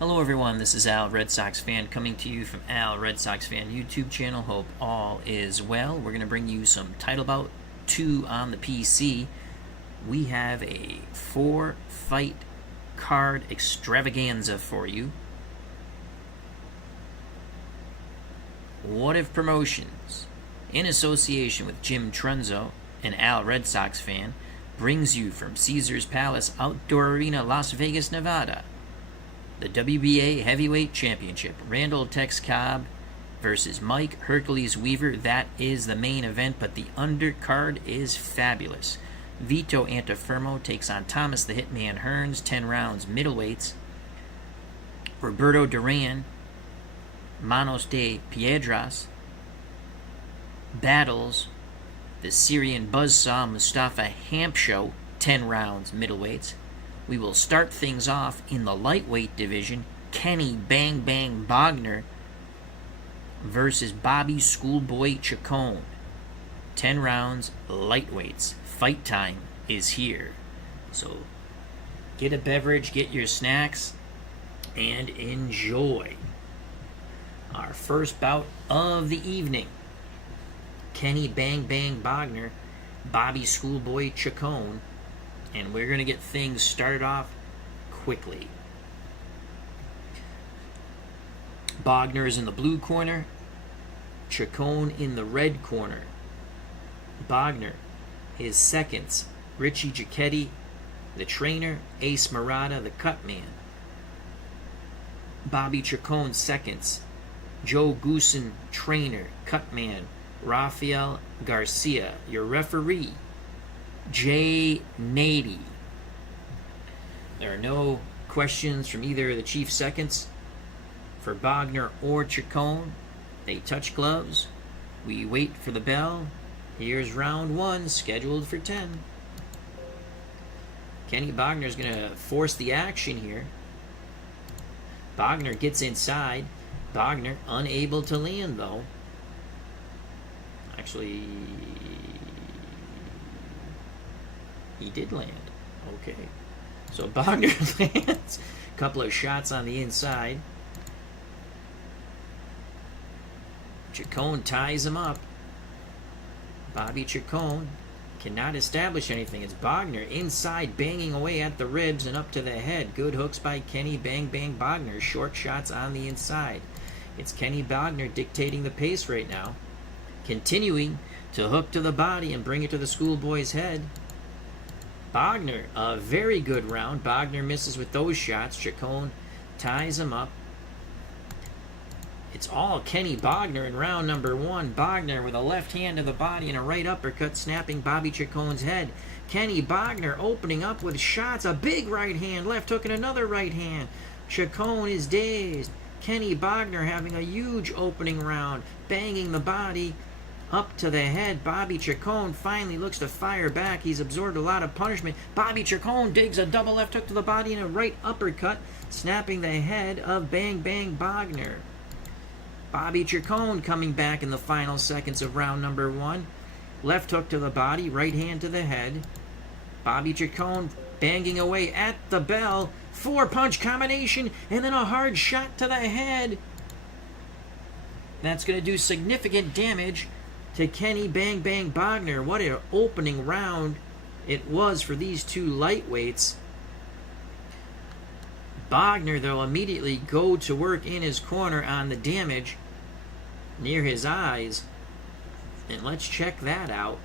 Hello everyone, this is Al, Red Sox fan, coming to you from Al, Red Sox fan YouTube channel. Hope all is well. We're going to bring you some Title Bout 2 on the PC. We have a 4-fight card extravaganza for you. What If Promotions, in association with Jim Trunzo, an Al Red Sox fan, brings you from Caesars Palace Outdoor Arena, Las Vegas, Nevada, the WBA Heavyweight Championship. Randall Tex Cobb versus Mike Hercules Weaver. That is the main event, but the undercard is fabulous. Vito Antuofermo takes on Thomas the Hitman Hearns, 10 rounds middleweights. Roberto Duran, Manos de Piedras, battles the Syrian buzzsaw Mustafa Hamsho, 10 rounds middleweights. We will start things off in the lightweight division. Kenny Bang Bang Bogner versus Bobby Schoolboy Chacon. 10 rounds lightweights. Fight time is here. So get a beverage, get your snacks, and enjoy. Our first bout of the evening. Kenny Bang Bang Bogner, Bobby Schoolboy Chacon. And we're going to get things started off quickly. Bogner is in the blue corner. Chacon in the red corner. Bogner, his seconds, Richie Giacchetti, the trainer, Ace Murata, the cut man. Bobby Chacon's seconds, Joe Goosen, trainer, cut man, Rafael Garcia, your referee, Jay Nady. There are no questions from either of the chief seconds for Bogner or Chacon. They touch gloves. We wait for the bell. Here's round 1, scheduled for 10. Kenny Bogner's going to force the action here. Bogner gets inside. Bogner unable to land, though. Actually, he did land. Okay. So Bogner lands a couple of shots on the inside. Chacon ties him up. Bobby Chacon cannot establish anything. It's Bogner inside, banging away at the ribs and up to the head. Good hooks by Kenny Bang Bang Bogner. Short shots on the inside. It's Kenny Bogner dictating the pace right now. Continuing to hook to the body and bring it to the schoolboy's head. Bogner, a very good round. Bogner misses with those shots. Chacon ties him up. It's all Kenny Bogner in round number 1. Bogner with a left hand to the body and a right uppercut, snapping Bobby Chacon's head. Kenny Bogner opening up with shots. A big right hand, left hook and another right hand. Chacon is dazed. Kenny Bogner having a huge opening round, banging the body up to the head. Bobby Chacon finally looks to fire back. He's absorbed a lot of punishment. Bobby Chacon digs a double left hook to the body and a right uppercut, snapping the head of Bang Bang Bogner. Bobby Chacon coming back in the final seconds of round number 1. Left hook to the body, right hand to the head. Bobby Chacon banging away at the bell. 4-punch combination and then a hard shot to the head. That's going to do significant damage to Kenny Bang Bang Bogner. What an opening round it was for these two lightweights. Bogner, though, immediately go to work in his corner on the damage near his eyes. And let's check that out.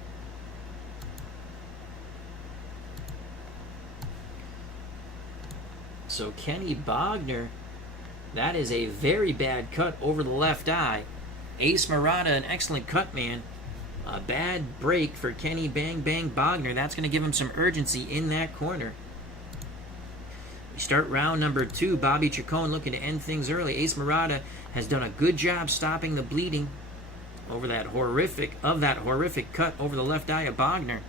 So Kenny Bogner, that is a very bad cut over the left eye. Ace Murata, an excellent cut man. A bad break for Kenny Bang Bang Bogner. That's going to give him some urgency in that corner. We start round number 2. Bobby Chacon looking to end things early. Ace Murata has done a good job stopping the bleeding over that horrific cut over the left eye of Bogner.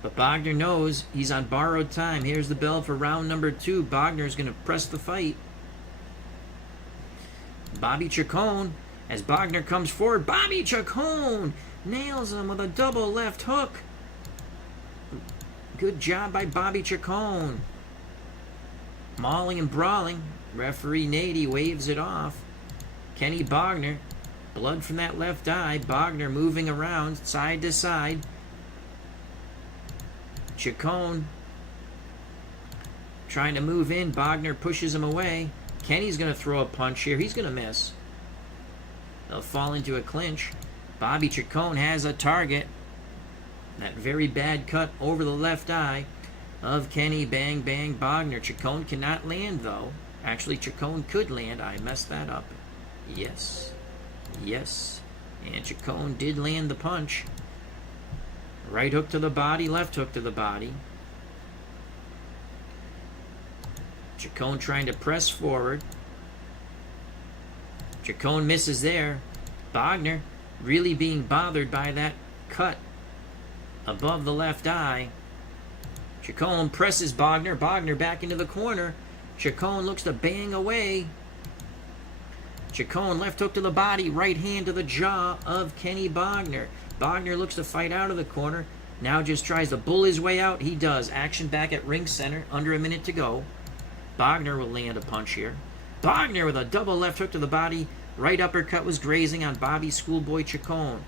But Bogner knows he's on borrowed time. Here's the bell for round number 2. Bogner's going to press the fight. Bobby Chacon, as Bogner comes forward. Bobby Chacon nails him with a double left hook. Good job by Bobby Chacon. Mauling and brawling. Referee Nady waves it off. Kenny Bogner. Blood from that left eye. Bogner moving around side to side. Chacon trying to move in. Bogner pushes him away. Kenny's going to throw a punch here. He's going to miss. They'll fall into a clinch. Bobby Chacon has a target. That very bad cut over the left eye of Kenny Bang Bang Bogner. Chacon cannot land, though. Actually, Chacon could land. I messed that up. Yes. Yes. And Chacon did land the punch. Right hook to the body, left hook to the body. Chacon trying to press forward. Chacon misses there. Bogner really being bothered by that cut above the left eye. Chacon presses Bogner. Bogner back into the corner. Chacon looks to bang away. Chacon left hook to the body, right hand to the jaw of Kenny Bogner. Bogner looks to fight out of the corner. Now just tries to bull his way out. He does. Action back at ring center. Under a minute to go. Bogner will land a punch here. Bogner with a double left hook to the body. Right uppercut was grazing on Bobby Schoolboy Chacon.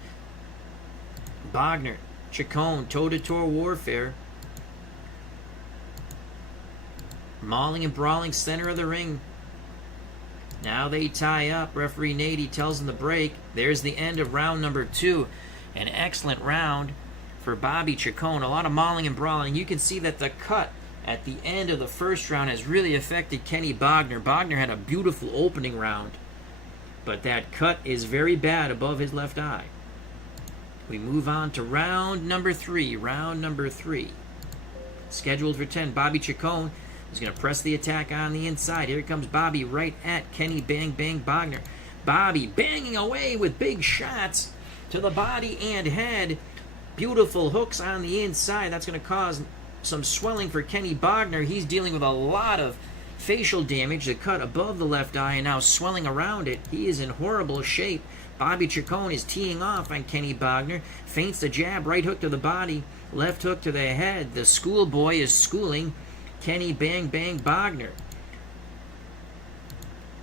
Bogner, Chacon, toe-to-toe warfare. Mauling and brawling center of the ring. Now they tie up. Referee Nady tells them to break. There's the end of round number 2. An excellent round for Bobby Chacon. A lot of mauling and brawling. You can see that the cut at the end of the first round has really affected Kenny Bogner. Bogner had a beautiful opening round, but that cut is very bad above his left eye. We move on to round number 3. Round number 3. Scheduled for 10. Bobby Chacon is going to press the attack on the inside. Here comes Bobby right at Kenny Bang Bang Bogner. Bobby banging away with big shots to the body and head. Beautiful hooks on the inside. That's going to cause some swelling for Kenny Bogner. He's dealing with a lot of facial damage. The cut above the left eye and now swelling around it. He is in horrible shape. Bobby Chacon is teeing off on Kenny Bogner. Feints the jab. Right hook to the body. Left hook to the head. The schoolboy is schooling Kenny Bang Bang Bogner.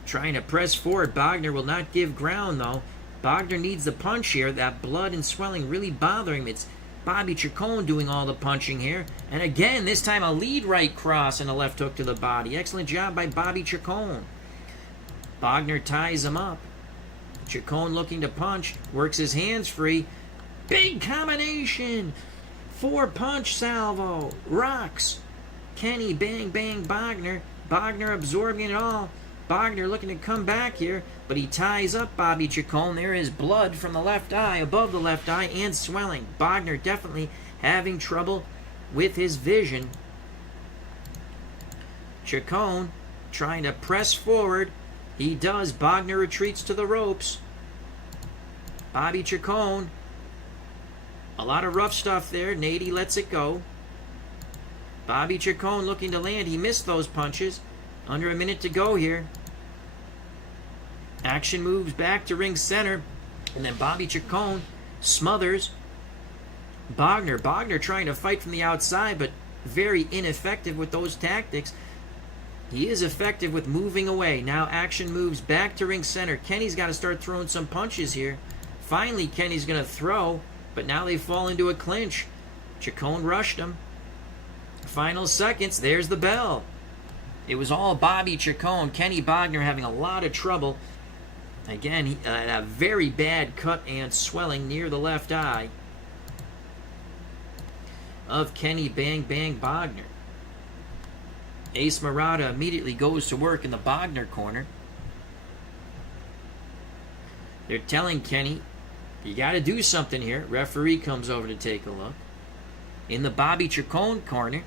Trying to press forward. Bogner will not give ground, though. Bogner needs the punch here. That blood and swelling really bothering him. It's Bobby Chacon doing all the punching here. And again, this time a lead right cross and a left hook to the body. Excellent job by Bobby Chacon. Bogner ties him up. Chacon looking to punch. Works his hands free. Big combination. 4-punch salvo. Rocks Kenny Bang Bang Bogner. Bogner absorbing it all. Bogner looking to come back here, but he ties up Bobby Chacon. There is blood from the left eye, above the left eye, and swelling. Bogner definitely having trouble with his vision. Chacon trying to press forward. He does. Bogner retreats to the ropes. Bobby Chacon. A lot of rough stuff there. Nady lets it go. Bobby Chacon looking to land. He missed those punches. Under a minute to go here. Action moves back to ring center. And then Bobby Chacon smothers Bogner. Bogner trying to fight from the outside, but very ineffective with those tactics. He is effective with moving away. Now action moves back to ring center. Kenny's got to start throwing some punches here. Finally, Kenny's going to throw, but now they fall into a clinch. Chacon rushed him. Final seconds. There's the bell. It was all Bobby Chacon. Kenny Bogner having a lot of trouble. Again, a very bad cut and swelling near the left eye of Kenny Bang Bang Bogner. Ace Murata immediately goes to work in the Bogner corner. They're telling Kenny, you got to do something here. Referee comes over to take a look. In the Bobby Chacon corner,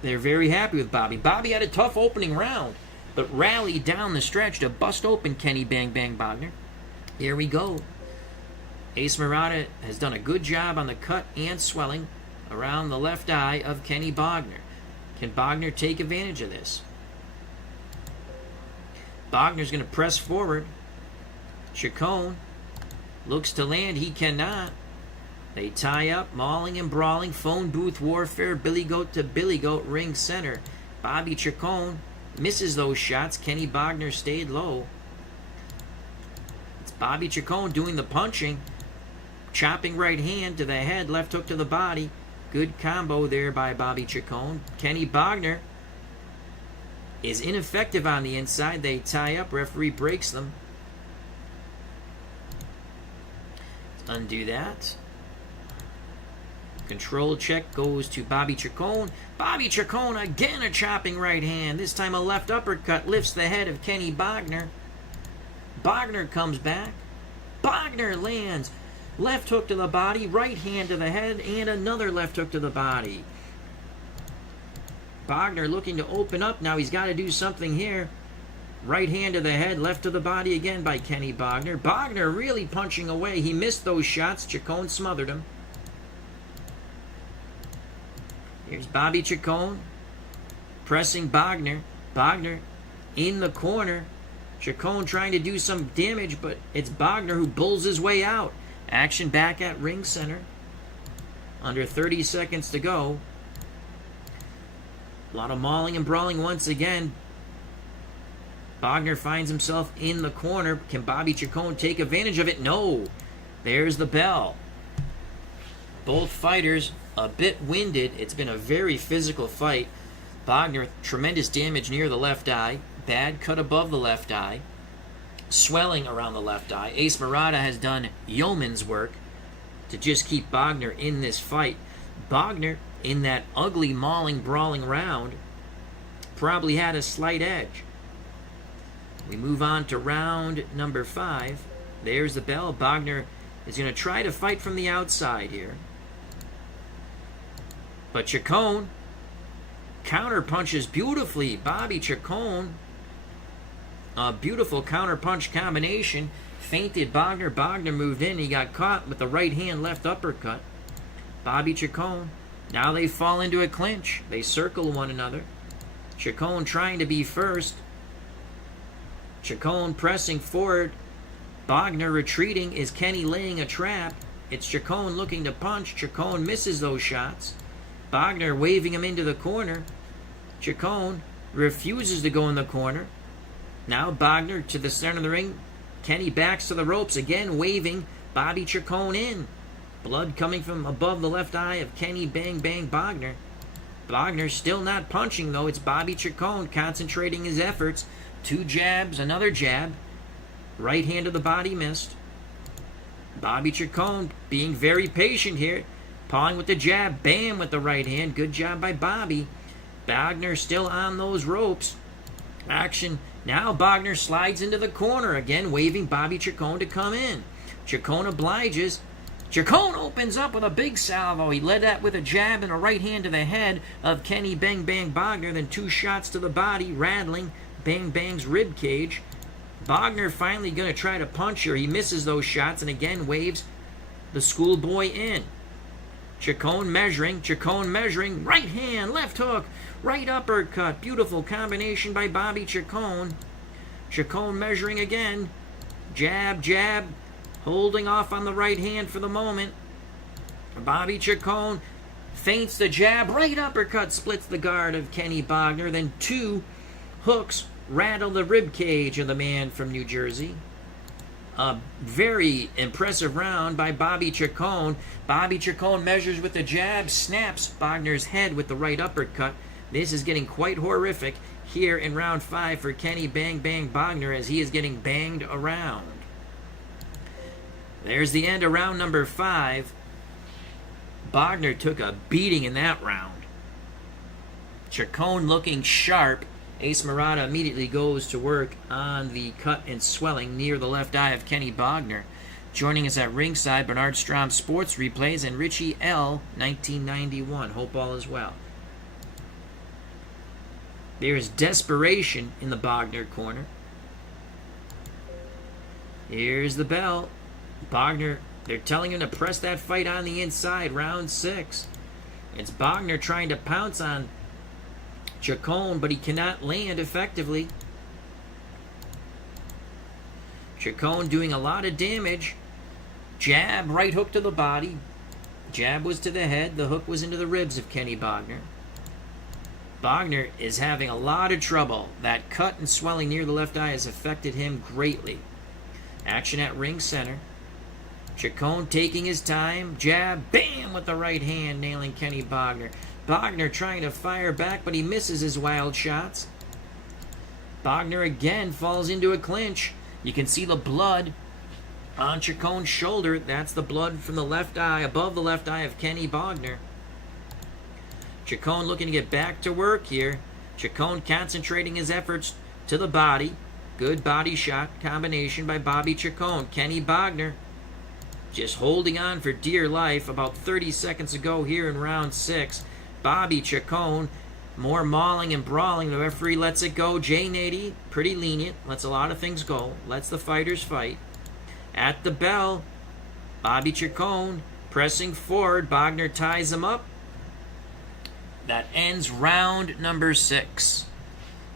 they're very happy with Bobby. Bobby had a tough opening round, but rallied down the stretch to bust open Kenny Bang Bang Bogner. Here we go. Ace Murata has done a good job on the cut and swelling around the left eye of Kenny Bogner. Can Bogner take advantage of this? Bogner's going to press forward. Chacon looks to land. He cannot. They tie up, mauling and brawling, phone booth warfare, Billy Goat to Billy Goat, ring center. Bobby Chacon misses those shots. Kenny Bogner stayed low. It's Bobby Chacon doing the punching. Chopping right hand to the head, left hook to the body. Good combo there by Bobby Chacon. Kenny Bogner is ineffective on the inside. They tie up. Referee breaks them. Let's undo that. Control check goes to Bobby Chacon. Bobby Chacon again a chopping right hand. This time a left uppercut lifts the head of Kenny Bogner. Bogner comes back. Bogner lands. Left hook to the body, right hand to the head, and another left hook to the body. Bogner looking to open up. Now he's got to do something here. Right hand to the head, left to the body again by Kenny Bogner. Bogner really punching away. He missed those shots. Chacon smothered him. Here's Bobby Chacon pressing Bogner. Bogner in the corner. Chacon trying to do some damage, but it's Bogner who bulls his way out. Action back at ring center. Under 30 seconds to go. A lot of mauling and brawling once again. Bogner finds himself in the corner. Can Bobby Chacon take advantage of it? No. There's the bell. Both fighters a bit winded. It's been a very physical fight. Bogner, tremendous damage near the left eye. Bad cut above the left eye. Swelling around the left eye. Ace Murata has done yeoman's work to just keep Bogner in this fight. Bogner, in that ugly, mauling, brawling round, probably had a slight edge. We move on to round number 5. There's the bell. Bogner is going to try to fight from the outside here. But Chacon counter punches beautifully. Bobby Chacon, a beautiful counter punch combination. Feinted Bogner. Bogner moved in. He got caught with the right hand left uppercut. Bobby Chacon. Now they fall into a clinch. They circle one another. Chacon trying to be first. Chacon pressing forward. Bogner retreating. Is Kenny laying a trap? It's Chacon looking to punch. Chacon misses those shots. Bogner waving him into the corner. Chacon refuses to go in the corner. Now Bogner to the center of the ring. Kenny backs to the ropes again, waving Bobby Chacon in. Blood coming from above the left eye of Kenny Bang Bang Bogner. Bogner still not punching though. It's Bobby Chacon concentrating his efforts. 2 jabs, another jab. Right hand to the body missed. Bobby Chacon being very patient here. Pawing with the jab, bam with the right hand. Good job by Bobby. Bogner still on those ropes. Action. Now Bogner slides into the corner again, waving Bobby Chacon to come in. Chacon obliges. Chacon opens up with a big salvo. He led that with a jab and a right hand to the head of Kenny Bang Bang Bogner. Then 2 shots to the body, rattling Bang Bang's rib cage. Bogner finally going to try to punch her. He misses those shots and again waves the schoolboy in. Chacon measuring, right hand, left hook, right uppercut. Beautiful combination by Bobby Chacon. Chacon measuring again. Jab, jab, holding off on the right hand for the moment. Bobby Chacon feints the jab, right uppercut, splits the guard of Kenny Bogner. Then 2 hooks rattle the rib cage of the man from New Jersey. A very impressive round by Bobby Chacon. Bobby Chacon measures with the jab, snaps Bogner's head with the right uppercut. This is getting quite horrific here in round 5 for Kenny Bang Bang Bogner as he is getting banged around. There's the end of round number 5. Bogner took a beating in that round. Chacon looking sharp. Ace Murata immediately goes to work on the cut and swelling near the left eye of Kenny Bogner. Joining us at ringside, Bernard Strom Sports Replays and Richie L. 1991. Hope all is well. There's desperation in the Bogner corner. Here's the bell. Bogner, they're telling him to press that fight on the inside, round 6. It's Bogner trying to pounce on Chacon, but he cannot land effectively. Chacon doing a lot of damage. Jab, right hook to the body. Jab was to the head. The hook was into the ribs of Kenny Bogner. Bogner is having a lot of trouble. That cut and swelling near the left eye has affected him greatly. Action at ring center. Chacon taking his time. Jab, bam, with the right hand, nailing Kenny Bogner. Bogner trying to fire back, but he misses his wild shots. Bogner again falls into a clinch. You can see the blood on Chacon's shoulder. That's the blood from the left eye, above the left eye of Kenny Bogner. Chacon looking to get back to work here. Chacon concentrating his efforts to the body. Good body shot combination by Bobby Chacon. Kenny Bogner just holding on for dear life. About 30 seconds ago here in round 6. Bobby Chacon, more mauling and brawling. The referee lets it go. Jay Nady, pretty lenient. Lets a lot of things go. Lets the fighters fight. At the bell, Bobby Chacon pressing forward. Bogner ties him up. That ends round number 6.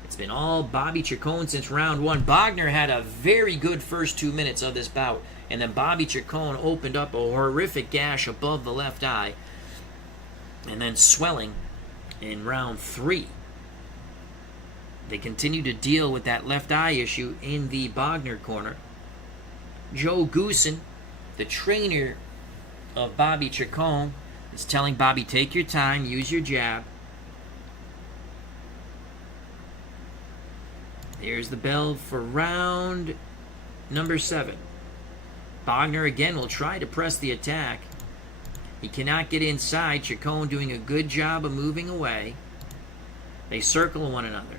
It's been all Bobby Chacon since round 1. Bogner had a very good first 2 minutes of this bout. And then Bobby Chacon opened up a horrific gash above the left eye. And then swelling in round 3. They continue to deal with that left eye issue in the Bogner corner. Joe Goosen, the trainer of Bobby Chacon, is telling Bobby, take your time, use your jab. There's the bell for round number 7. Bogner again will try to press the attack. He cannot get inside. Chacon doing a good job of moving away. They circle one another.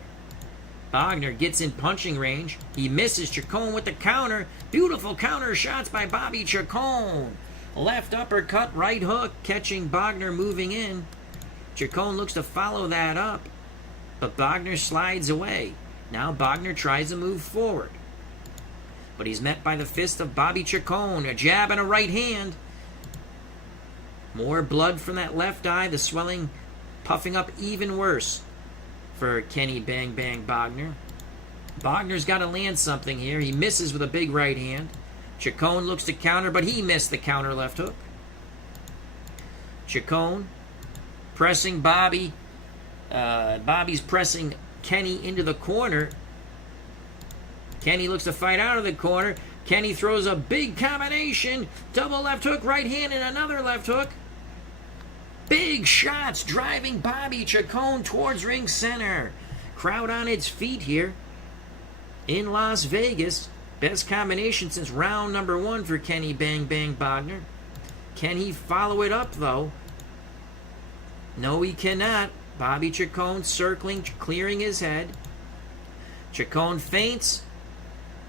Bogner gets in punching range. He misses Chacon with the counter. Beautiful counter shots by Bobby Chacon. Left uppercut, right hook, catching Bogner moving in. Chacon looks to follow that up, but Bogner slides away. Now Bogner tries to move forward, but he's met by the fist of Bobby Chacon. A jab and a right hand. More blood from that left eye. The swelling puffing up even worse for Kenny Bang Bang Bogner. Bogner's got to land something here. He misses with a big right hand. Chacon looks to counter, but he missed the counter left hook. Chacon pressing Bobby. Bobby's pressing Kenny into the corner. Kenny looks to fight out of the corner. Kenny throws a big combination. Double left hook, right hand, and another left hook. Big shots driving Bobby Chacon towards ring center. Crowd on its feet here in Las Vegas. Best combination since round number 1 for Kenny Bang Bang Bogner. Can he follow it up, though? No, he cannot. Bobby Chacon circling, clearing his head. Chacon feints.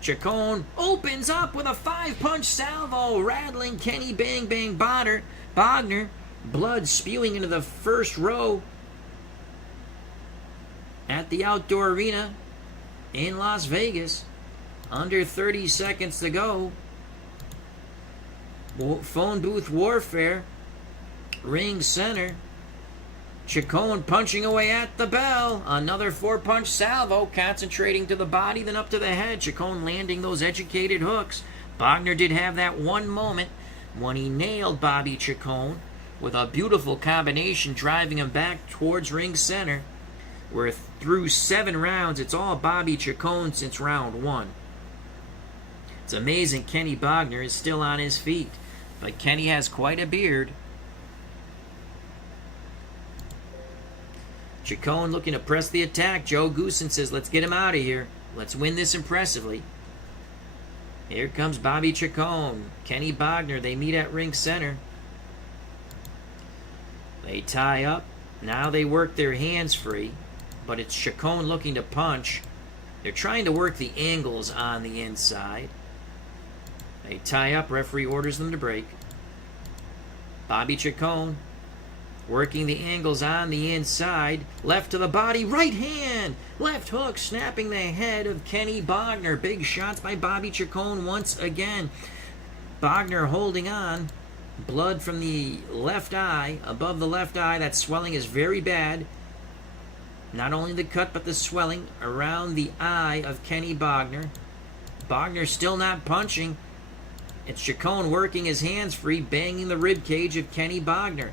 Chacon opens up with a 5-punch salvo, rattling Kenny Bang Bang Bogner. Blood spewing into the first row at the outdoor arena in Las Vegas. Under 30 seconds to go. Phone booth warfare. Ring center. Chacon punching away at the bell. Another 4-punch salvo, concentrating to the body, then up to the head. Chacon landing those educated hooks. Bogner did have that one moment when he nailed Bobby Chacon with a beautiful combination, driving him back towards ring center. We're through 7 rounds. It's all Bobby Chacon since round 1. It's amazing Kenny Bogner is still on his feet, but Kenny has quite a beard. Chacon looking to press the attack. Joe Goosen says, let's get him out of here. Let's win this impressively. Here comes Bobby Chacon. Kenny Bogner, they meet at ring center. They tie up. Now they work their hands free, but it's Chacon looking to punch. They're trying to work the angles on the inside. They tie up. Referee orders them to break. Bobby Chacon working the angles on the inside. Left to the body. Right hand. Left hook snapping the head of Kenny Bogner. Big shots by Bobby Chacon once again. Bogner holding on. Blood from the left eye. Above the left eye. That swelling is very bad. Not only the cut, but the swelling around the eye of Kenny Bogner. Bogner still not punching. It's Chacon working his hands free, banging the rib cage of Kenny Bogner.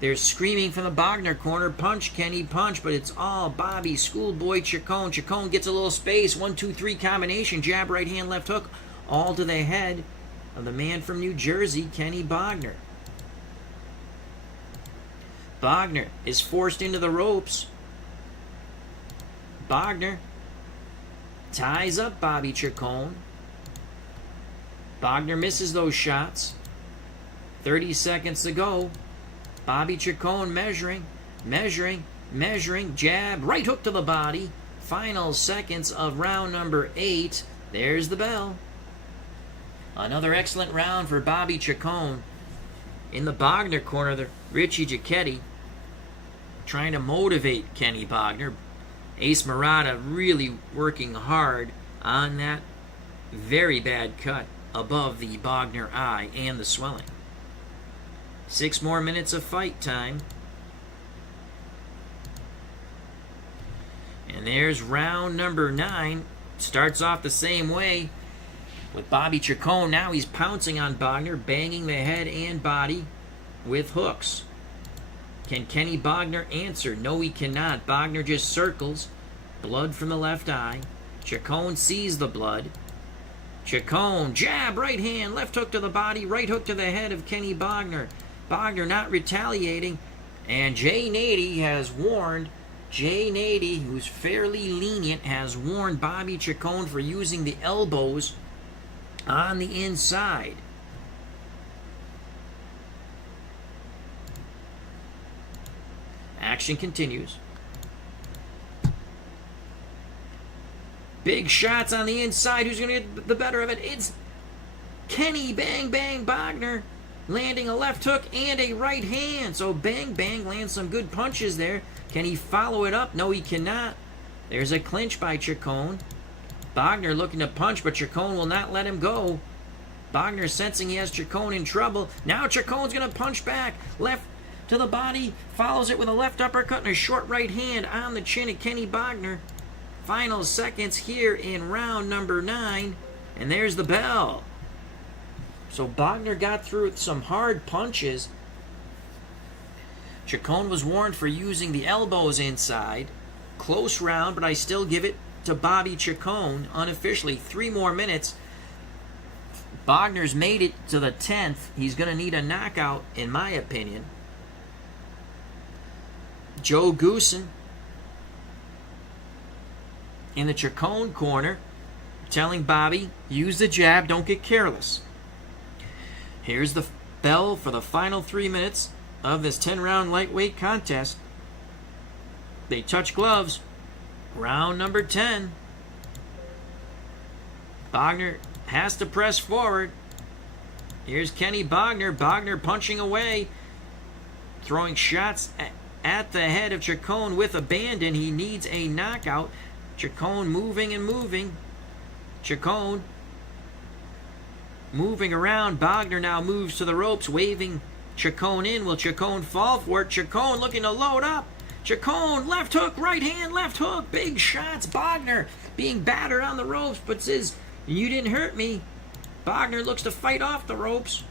They're screaming from the Bogner corner, punch, Kenny, punch, but it's all Bobby, schoolboy Chacon. Chacon gets a little space, 1-2-3 combination, jab, right hand, left hook, all to the head of the man from New Jersey, Kenny Bogner. Bogner is forced into the ropes. Bogner ties up Bobby Chacon. Bogner misses those shots. 30 seconds to go. Bobby Chacon measuring, jab, right hook to the body. Final seconds of round number 8. There's the bell. Another excellent round for Bobby Chacon. In the Bogner corner, the Richie Giacchetti trying to motivate Kenny Bogner. Ace Murata really working hard on that very bad cut above the Bogner eye and the swelling. 6 more minutes of fight time. And there's round number 9. Starts off the same way with Bobby Chacon. Now he's pouncing on Bogner, banging the head and body with hooks. Can Kenny Bogner answer? No, he cannot. Bogner just circles. Blood from the left eye. Chacon sees the blood. Chacon, jab, right hand, left hook to the body, right hook to the head of Kenny Bogner. Bogner not retaliating. And Jay Nady has warned, who's fairly lenient, has warned Bobby Chacon for using the elbows on the inside. Action continues. Big shots on the inside. Who's going to get the better of it? It's Kenny Bang Bang Bogner landing a left hook and a right hand. So Bang Bang lands some good punches there. Can he follow it up? No, he cannot. There's a clinch by Chacon. Bogner looking to punch, but Chacon will not let him go. Bogner sensing he has Chacon in trouble. Now Chacon's going to punch back. Left to the body. Follows it with a left uppercut and a short right hand on the chin of Kenny Bogner. Final seconds here in round number 9. And there's the bell. So Bogner got through with some hard punches. Chacon was warned for using the elbows inside. Close round, but I still give it to Bobby Chacon unofficially. 3 more minutes. Bogner's made it to the 10th. He's going to need a knockout, in my opinion. Joe Goosen in the Chacon corner telling Bobby, use the jab, don't get careless. Here's the bell for the final 3 minutes of this 10-round lightweight contest. They touch gloves. Round number 10. Bogner has to press forward. Here's Kenny Bogner. Bogner punching away. Throwing shots at the head of Chacon with abandon. He needs a knockout. Chacon moving and moving. Chacon moving around. Bogner now moves to the ropes, waving Chacon in. Will Chacon fall for it? Chacon looking to load up. Chacon, left hook, right hand, left hook. Big shots. Bogner being battered on the ropes, but says, you didn't hurt me. Bogner looks to fight off the ropes.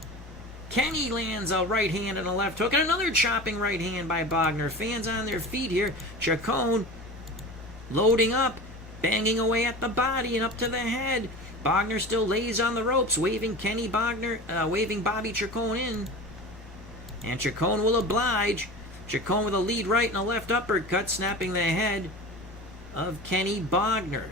Kenny lands a right hand and a left hook, and another chopping right hand by Bogner. Fans on their feet here. Chacon loading up, banging away at the body and up to the head. Bogner still lays on the ropes, waving waving Bobby Chacon in. And Chacon will oblige. Chacon with a lead right and a left uppercut, snapping the head of Kenny Bogner.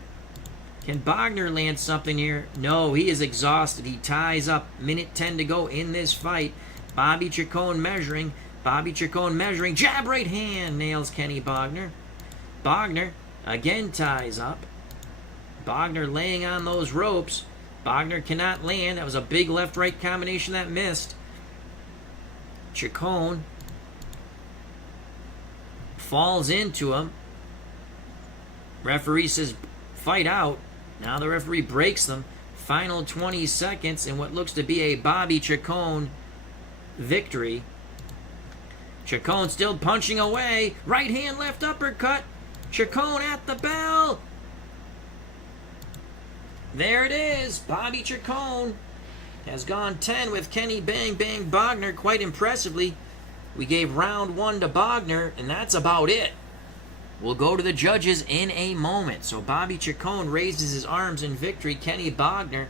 Can Bogner land something here? No, he is exhausted. He ties up. Minute 10 to go in this fight. Bobby Chacon measuring. Jab right hand nails Kenny Bogner. Bogner again ties up. Bogner laying on those ropes. Bogner cannot land. That was a big left-right combination that missed. Chacon falls into him. Referee says, fight out. Now the referee breaks them. Final 20 seconds in what looks to be a Bobby Chacon victory. Chacon still punching away. Right hand, left uppercut. Chacon at the bell. There it is. Bobby Chacon has gone 10 with Kenny Bang Bang Bogner quite impressively. We gave round 1 to Bogner, and that's about it. We'll go to the judges in a moment. So Bobby Chacon raises his arms in victory. Kenny Bogner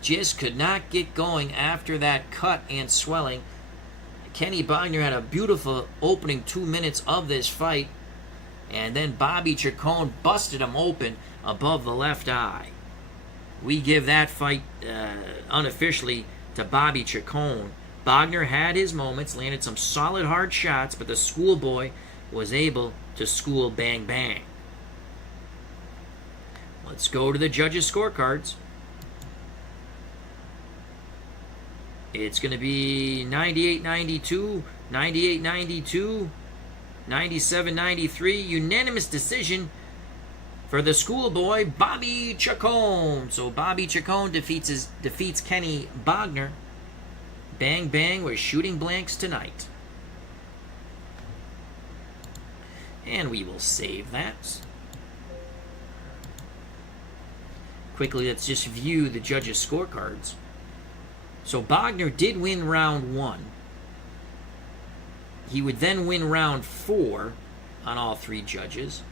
just could not get going after that cut and swelling. Kenny Bogner had a beautiful opening 2 minutes of this fight, and then Bobby Chacon busted him open above the left eye. We give that fight unofficially to Bobby Chacon. Bogner had his moments, landed some solid hard shots, but the schoolboy was able to school bang bang. Let's go to the judges' scorecards. It's going to be 98-92, 98-92, 97-93, unanimous decision for the schoolboy Bobby Chacon. So Bobby Chacon defeats Kenny Bogner. Bang bang, we're shooting blanks tonight. And we will save that. Quickly, let's just view the judges' scorecards. So Bogner did win round 1. He would then win round 4 on all 3 judges.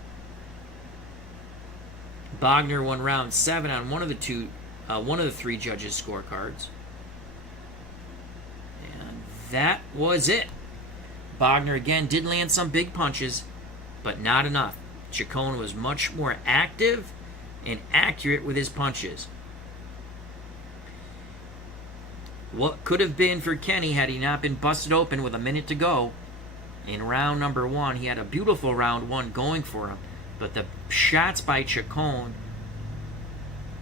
Bogner won round 7 on one of the 3 judges' scorecards. And that was it. Bogner again did land some big punches, but not enough. Chacon was much more active and accurate with his punches. What could have been for Kenny had he not been busted open with a minute to go in round number 1. He had a beautiful round 1 going for him, but the shots by Chacon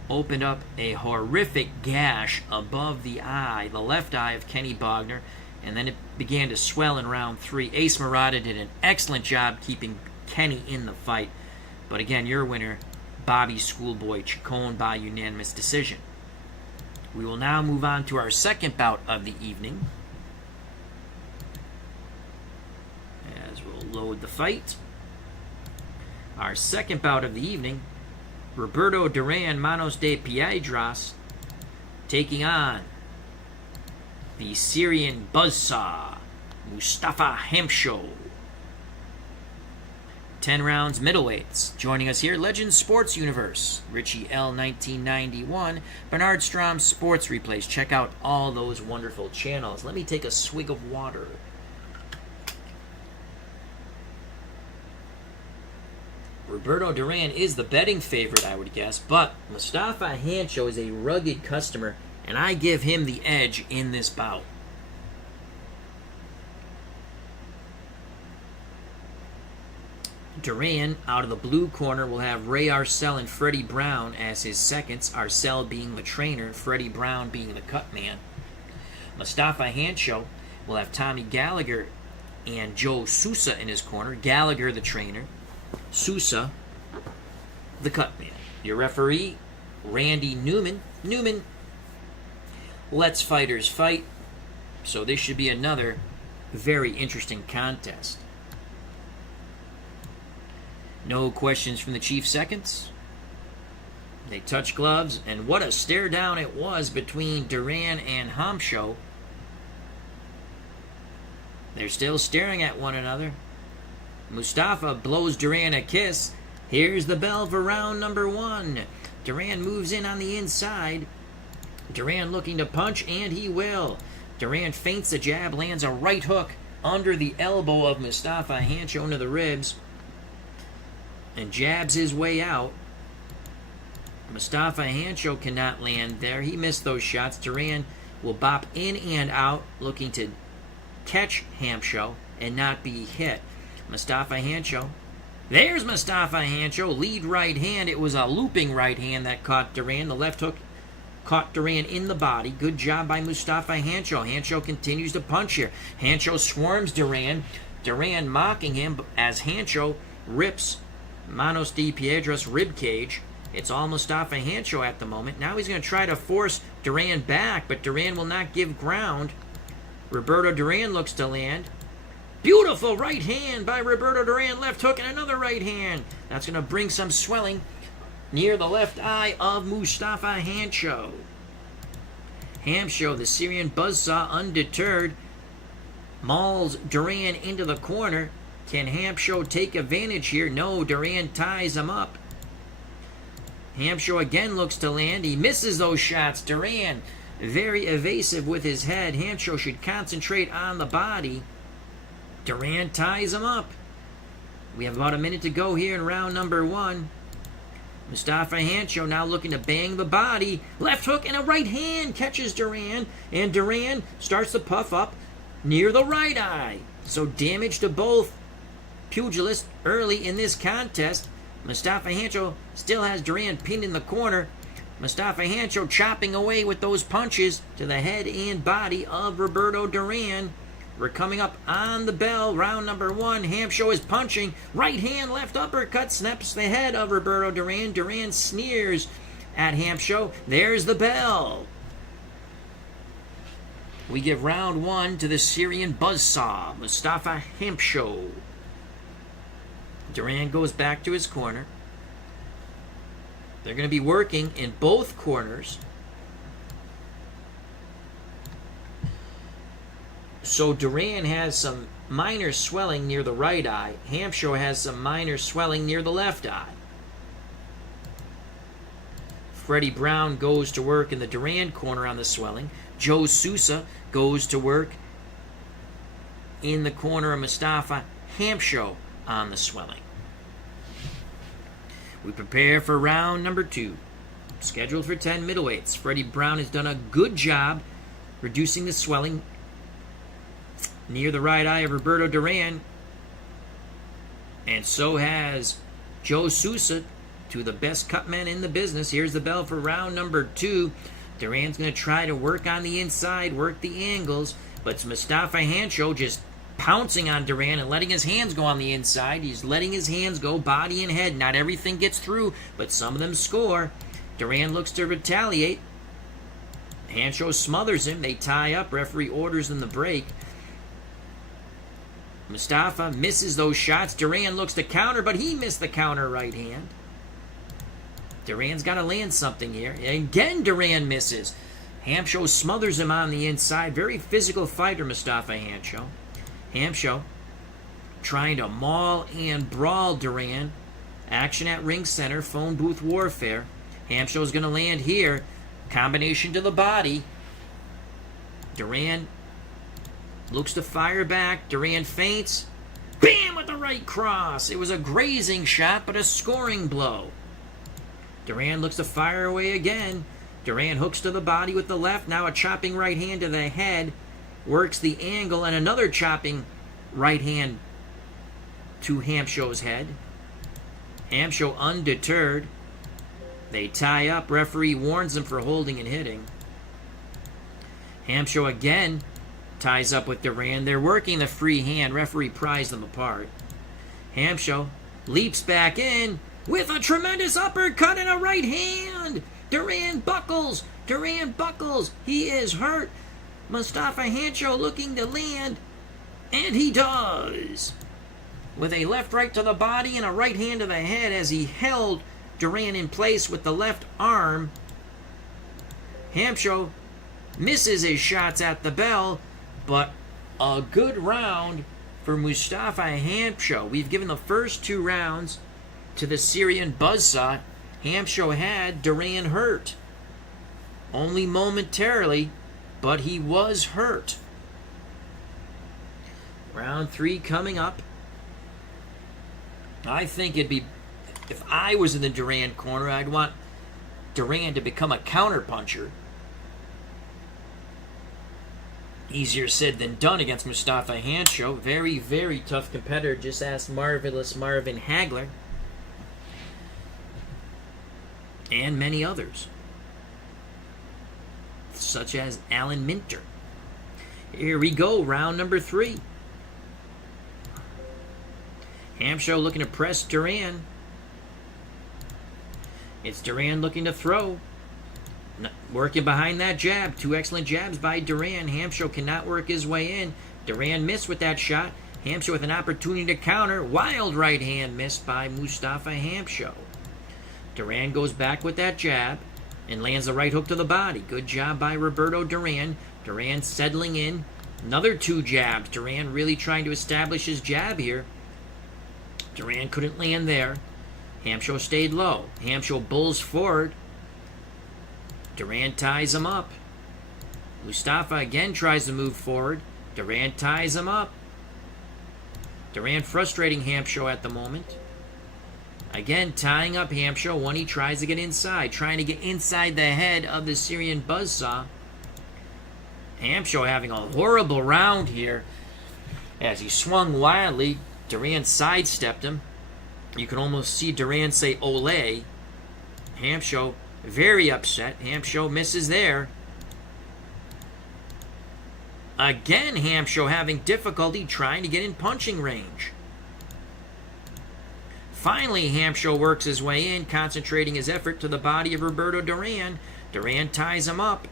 opened up a horrific gash above the eye, the left eye of Kenny Bogner, and then it began to swell in round 3. Ace Murata did an excellent job keeping Kenny in the fight, but again, your winner, Bobby Schoolboy Chacon, by unanimous decision. We will now move on to our second bout of the evening, as we'll load the fight. Our second bout of the evening, Roberto Duran Manos de Piedras taking on the Syrian buzzsaw, Mustafa Hamsho. 10 rounds middleweights. Joining us here, Legends Sports Universe, Richie L. 1991, Bernard Strom Sports Replays. Check out all those wonderful channels. Let me take a swig of water. Roberto Duran is the betting favorite, I would guess, but Mustafa Hamsho is a rugged customer, and I give him the edge in this bout. Duran, out of the blue corner, will have Ray Arcel and Freddie Brown as his seconds, Arcel being the trainer, Freddie Brown being the cut man. Mustafa Hamsho will have Tommy Gallagher and Joe Sousa in his corner, Gallagher the trainer, Sousa the cut man. Your referee, Randy Newman. Let's fighters fight. So this should be another very interesting contest. No questions from the chief seconds. They touch gloves, and what a stare down it was between Duran and Hamsho. They're still staring at one another. Mustafa blows Duran a kiss. Here's the bell for round number 1. Duran moves in on the inside. Duran looking to punch, and he will. Duran feints a jab, lands a right hook under the elbow of Mustafa Hamsho into the ribs, and jabs his way out. Mustafa Hamsho cannot land there. He missed those shots. Duran will bop in and out, looking to catch Hamsho and not be hit. Mustafa Hamsho. There's Mustafa Hamsho. Lead right hand. It was a looping right hand that caught Duran. The left hook caught Duran in the body. Good job by Mustafa Hamsho. Hamsho continues to punch here. Hamsho swarms Duran. Duran mocking him as Hamsho rips Manos de Piedras rib cage. It's all Mustafa Hamsho at the moment. Now he's going to try to force Duran back, but Duran will not give ground. Roberto Duran looks to land. Beautiful right hand by Roberto Duran. Left hook and another right hand. That's going to bring some swelling near the left eye of Mustafa Hamsho. Hamsho, the Syrian buzzsaw, undeterred, mauls Duran into the corner. Can Hamsho take advantage here? No, Duran ties him up. Hamsho again looks to land. He misses those shots. Duran very evasive with his head. Hamsho should concentrate on the body. Duran ties him up. We have about a minute to go here in round number 1. Mustafa Hamsho now looking to bang the body. Left hook and a right hand catches Duran. And Duran starts to puff up near the right eye. So damage to both pugilists early in this contest. Mustafa Hamsho still has Duran pinned in the corner. Mustafa Hamsho chopping away with those punches to the head and body of Roberto Duran. We're coming up on the bell, round number 1. Hamsho is punching. Right hand, left uppercut, snaps the head of Roberto Duran. Duran sneers at Hamsho. There's the bell. We give round 1 to the Syrian buzzsaw, Mustafa Hamsho. Duran goes back to his corner. They're going to be working in both corners. So Duran has some minor swelling near the right eye. Hamsho has some minor swelling near the left eye. Freddie Brown goes to work in the Duran corner on the swelling. Joe Sousa goes to work in the corner of Mustafa Hamsho on the swelling. We prepare for round number 2. Scheduled for 10 middleweights. Freddie Brown has done a good job reducing the swelling near the right eye of Roberto Duran. And so has Joe Sousa, two of the best cut men in the business. Here's the bell for round number 2. Duran's going to try to work on the inside, work the angles, but it's Mustafa Hamsho just pouncing on Duran and letting his hands go on the inside. He's letting his hands go, body and head. Not everything gets through, but some of them score. Duran looks to retaliate. Hamsho smothers him. They tie up. Referee orders them the break. Mustafa misses those shots. Duran looks to counter, but he missed the counter right hand. Duran's got to land something here. Again, Duran misses. Hamsho smothers him on the inside. Very physical fighter, Mustafa Hamsho. Hamsho trying to maul and brawl Duran. Action at ring center. Phone booth warfare. Hamsho's going to land here. Combination to the body. Duran looks to fire back. Duran feints. Bam! With the right cross. It was a grazing shot, but a scoring blow. Duran looks to fire away again. Duran hooks to the body with the left. Now a chopping right hand to the head. Works the angle, and another chopping right hand to Hamsho's head. Hamsho undeterred. They tie up. Referee warns them for holding and hitting. Hamsho again ties up with Duran. They're working the free hand. Referee pries them apart. Hamsho leaps back in with a tremendous uppercut and a right hand. Duran buckles. Duran buckles. He is hurt. Mustafa Hamsho looking to land, and he does. With a left right to the body and a right hand to the head as he held Duran in place with the left arm. Hamsho misses his shots at the bell, but a good round for Mustafa Hamsho. We've given the first 2 rounds to the Syrian buzzsaw. Hamsho had Duran hurt. Only momentarily, but he was hurt. Round 3 coming up. I think it'd be, if I was in the Duran corner, I'd want Duran to become a counterpuncher. Easier said than done against Mustafa Hamsho. Very, very tough competitor. Just ask Marvelous Marvin Hagler. And many others, such as Alan Minter. Here we go, round number 3. Hamsho looking to press Duran. It's Duran looking to throw. Working behind that jab. 2 excellent jabs by Duran. Hamsho cannot work his way in. Duran missed with that shot. Hamsho with an opportunity to counter. Wild right hand missed by Mustafa Hamsho. Duran goes back with that jab. and lands a right hook to the body. Good job by Roberto Duran. Duran settling in. Another 2 jabs. Duran really trying to establish his jab here. Duran couldn't land there. Hamsho stayed low. Hamsho bulls forward. Duran ties him up. Mustafa again tries to move forward. Duran ties him up. Duran frustrating Hamsho at the moment. Again, tying up Hamsho when he tries to get inside. Trying to get inside the head of the Syrian buzzsaw. Hamsho having a horrible round here. As he swung wildly, Duran sidestepped him. You can almost see Duran say, "Ole." Hamsho very upset. Hamsho misses there. Again, Hamsho having difficulty trying to get in punching range. Finally, Hamsho works his way in, concentrating his effort to the body of Roberto Duran. Duran ties him up.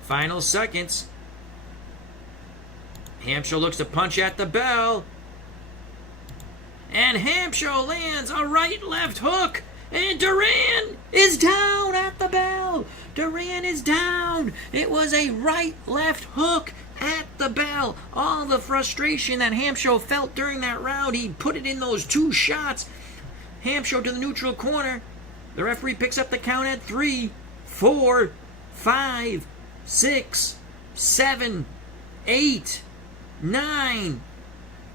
Final seconds. Hamsho looks to punch at the bell. And Hamsho lands a right-left hook. And Duran is down at the bell. Duran is down. It was a right-left hook at the bell. All the frustration that Hamsho felt during that round, he put it in those 2 shots. Hamsho to the neutral corner. The referee picks up the count at 3, 4, 5, 6, 7, 8, 9,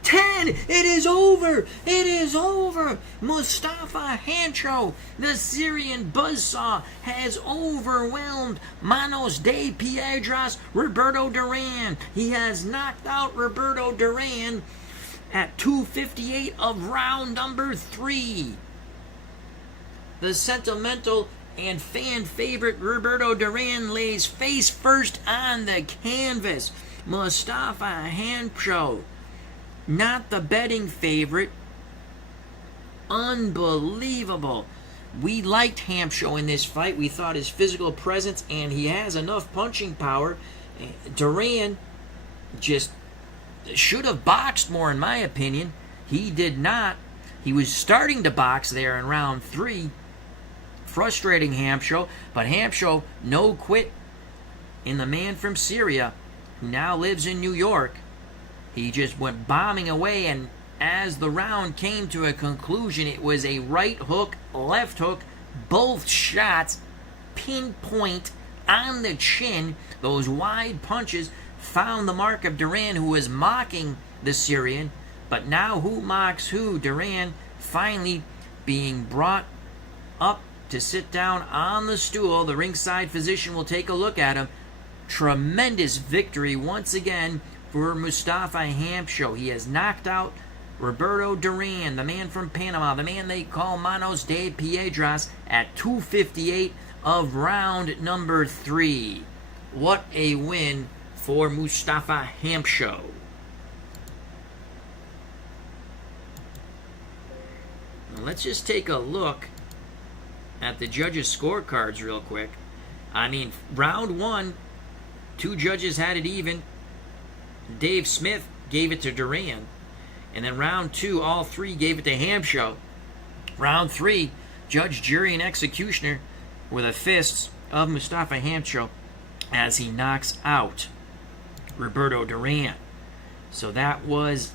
10. It is over. It is over. Mustafa Hamsho, the Syrian buzzsaw, has overwhelmed Manos de Piedras Roberto Duran. He has knocked out Roberto Duran at 2:58 of round number 3. The sentimental and fan favorite Roberto Duran lays face first on the canvas. Mustafa Hamsho, not the betting favorite. Unbelievable. We liked Hamsho in this fight. We thought his physical presence, and he has enough punching power. Duran just should have boxed more, in my opinion. He did not. He was starting to box there in round 3, frustrating Hamsho, but Hamsho no quit. And the man from Syria, who now lives in New York, he just went bombing away, and as the round came to a conclusion, it was a right hook, left hook, both shots pinpoint on the chin. Those wide punches found the mark of Duran, who was mocking the Syrian. But now who mocks who? Duran finally being brought up to sit down on the stool. The ringside physician will take a look at him. Tremendous victory once again for Mustafa Hamsho. He has knocked out Roberto Duran, the man from Panama, the man they call Manos de Piedras, at 2:58 of round number 3. What a win for Mustafa Hamsho. Now let's just take a look at the judges' scorecards real quick. I mean, round 1, 2 judges had it even. Dave Smith gave it to Duran. And then round 2, all 3 gave it to Hamsho. Round 3, judge, jury, and executioner were the fists of Mustafa Hamsho as he knocks out Roberto Duran. So that was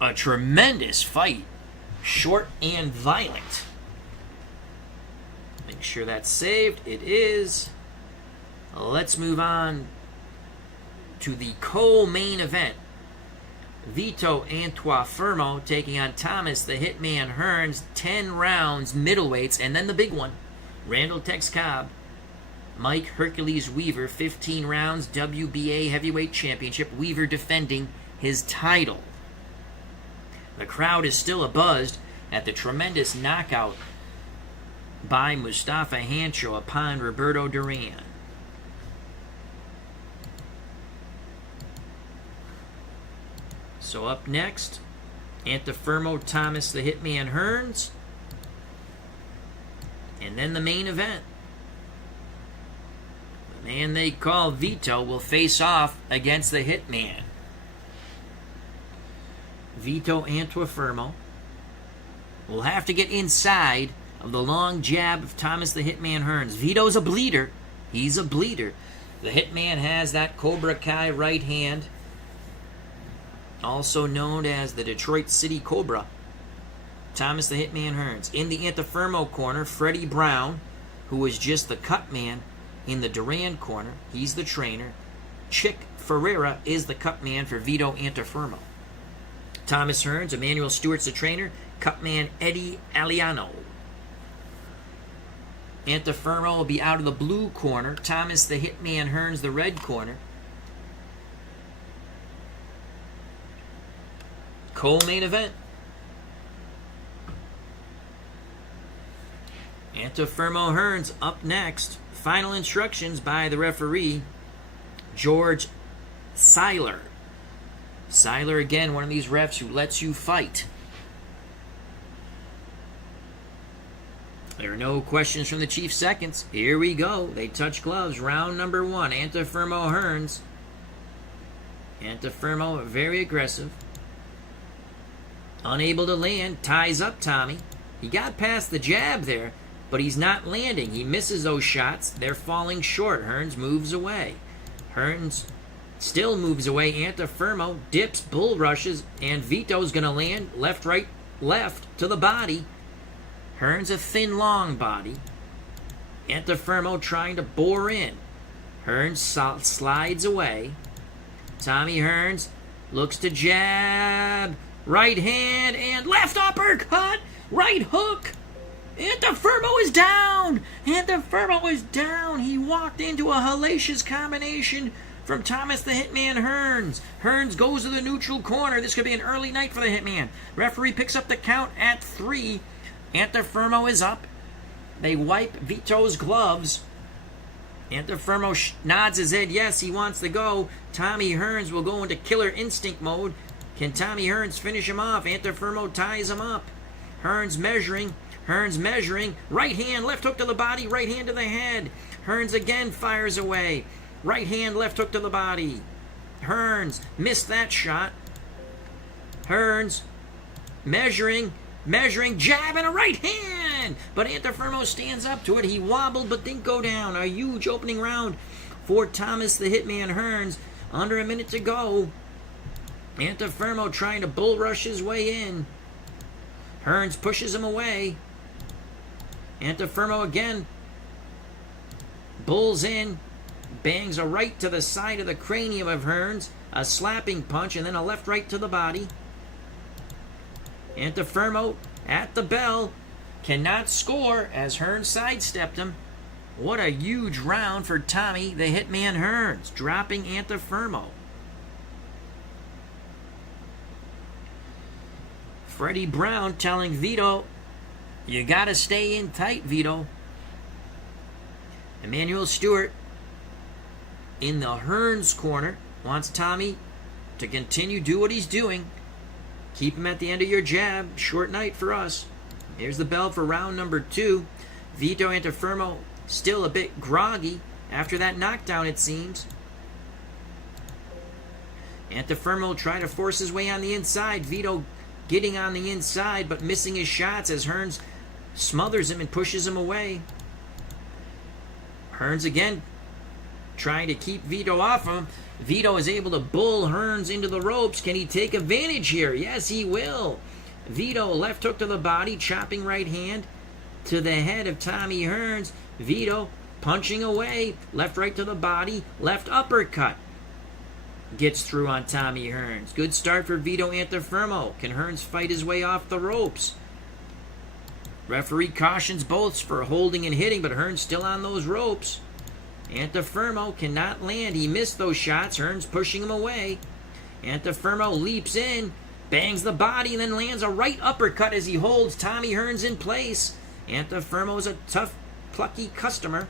a tremendous fight. Short and violent. Make sure that's saved. It is. Let's move on to the co-main event. Vito Antuofermo taking on Thomas the Hitman Hearns, 10 rounds, middleweights, and then the big one, Randall Tex Cobb, Mike Hercules Weaver, 15 rounds, WBA Heavyweight Championship, Weaver defending his title. The crowd is still abuzzed at the tremendous knockout by Mustafa Hamsho upon Roberto Duran. So up next, Antuofermo, Thomas the Hitman Hearns. And then the main event. The man they call Vito will face off against the Hitman. Vito Antuofermo will have to get inside of the long jab of Thomas the Hitman Hearns. Vito's a bleeder. He's a bleeder. The Hitman has that Cobra Kai right hand, also known as the Detroit City Cobra. Thomas the Hitman Hearns. In the Antuofermo corner, Freddie Brown, who was just the cut man in the Duran corner. He's the trainer. Chick Ferreira is the cut man for Vito Antuofermo. Thomas Hearns, Emmanuel Stewart's the trainer. Cut man Eddie Aliano. Antuofermo will be out of the blue corner. Thomas the Hitman Hearns, the red corner. Co-main event. Antuofermo Hearns up next. Final instructions by the referee, George Seiler. Seiler, again, one of these refs who lets you fight. There are no questions from the chief seconds. Here we go. They touch gloves. Round number 1. Antuofermo Hearns. Antuofermo very aggressive. Unable to land. Ties up Tommy. He got past the jab there, but he's not landing. He misses those shots. They're falling short. Hearns moves away. Hearns still moves away. Antuofermo dips, bull rushes, and Vito's going to land left, right, left to the body. Hearns a thin, long body. Antuofermo trying to bore in. Hearns slides away. Tommy Hearns looks to jab. Right hand and left uppercut. Right hook. Antuofermo is down. Antuofermo is down. He walked into a hellacious combination from Thomas the Hitman Hearns. Hearns goes to the neutral corner. This could be an early night for the Hitman. Referee picks up the count at 3. Antuofermo is up. They wipe Vito's gloves. Antuofermo nods his head. Yes, he wants to go. Tommy Hearns will go into killer instinct mode. Can Tommy Hearns finish him off? Antuofermo ties him up. Hearns measuring. Hearns measuring. Right hand, left hook to the body. Right hand to the head. Hearns again fires away. Right hand, left hook to the body. Hearns missed that shot. Hearns measuring. Jab and a right hand. But Antuofermo stands up to it. He wobbled but didn't go down. A huge opening round for Thomas the Hitman Hearns. Under a minute to go. Antuofermo trying to bull rush his way in. Hearns pushes him away. Antuofermo again. Bulls in. Bangs a right to the side of the cranium of Hearns. A slapping punch and then a left right to the body. Antuofermo at the bell. Cannot score as Hearns sidestepped him. What a huge round for Tommy the Hitman Hearns. Dropping Antuofermo. Freddie Brown telling Vito, you got to stay in tight, Vito. Emmanuel Stewart in the Hearns corner wants Tommy to continue do what he's doing. Keep him at the end of your jab. Short night for us. Here's the bell for round number 2. Vito Antuofermo still a bit groggy after that knockdown, it seems. Antuofermo will try to force his way on the inside. Vito getting on the inside but missing his shots as Hearns smothers him and pushes him away. Hearns again trying to keep Vito off him. Vito is able to bull Hearns into the ropes. Can he take advantage here? Yes, he will. Vito left hook to the body, chopping right hand to the head of Tommy Hearns. Vito punching away, left right to the body, left uppercut. Gets through on Tommy Hearns. Good start for Vito Antuofermo. Can Hearns fight his way off the ropes? Referee cautions both for holding and hitting, but Hearns still on those ropes. Antuofermo cannot land. He missed those shots. Hearns pushing him away. Antuofermo leaps in, bangs the body, and then lands a right uppercut as he holds Tommy Hearns in place. Antuofermo is a tough, plucky customer.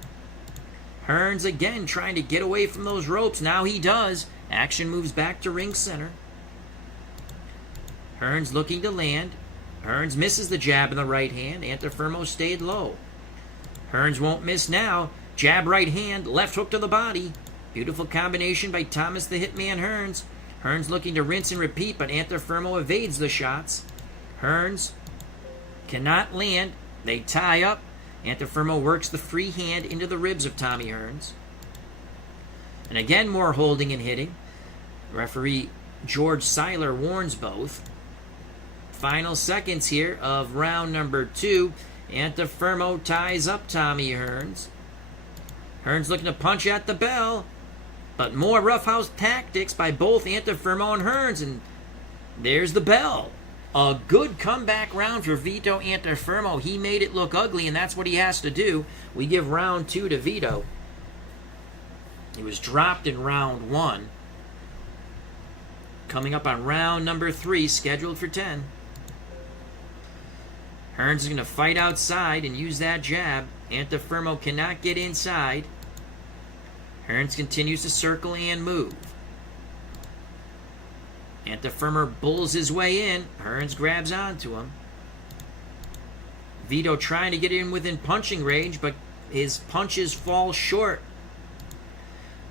Hearns again trying to get away from those ropes. Now he does. Action moves back to ring center. Hearns looking to land. Hearns misses the jab in the right hand. Antuofermo stayed low. Hearns won't miss now. Jab right hand, left hook to the body. Beautiful combination by Thomas the Hitman Hearns. Hearns looking to rinse and repeat, but Antuofermo evades the shots. Hearns cannot land. They tie up. Antuofermo works the free hand into the ribs of Tommy Hearns. And again, more holding and hitting. Referee George Seiler warns both. Final seconds here of round number 2. Antuofermo ties up Tommy Hearns. Hearns looking to punch at the bell. But more roughhouse tactics by both Antuofermo and Hearns. And there's the bell. A good comeback round for Vito Antuofermo. He made it look ugly, and that's what he has to do. We give round 2 to Vito. He was dropped in round 1. Coming up on round number 3, scheduled for 10. Hearns is going to fight outside and use that jab. Antuofermo cannot get inside. Hearns continues to circle and move. Antuofermo bulls his way in. Hearns grabs onto him. Vito trying to get in within punching range, but his punches fall short.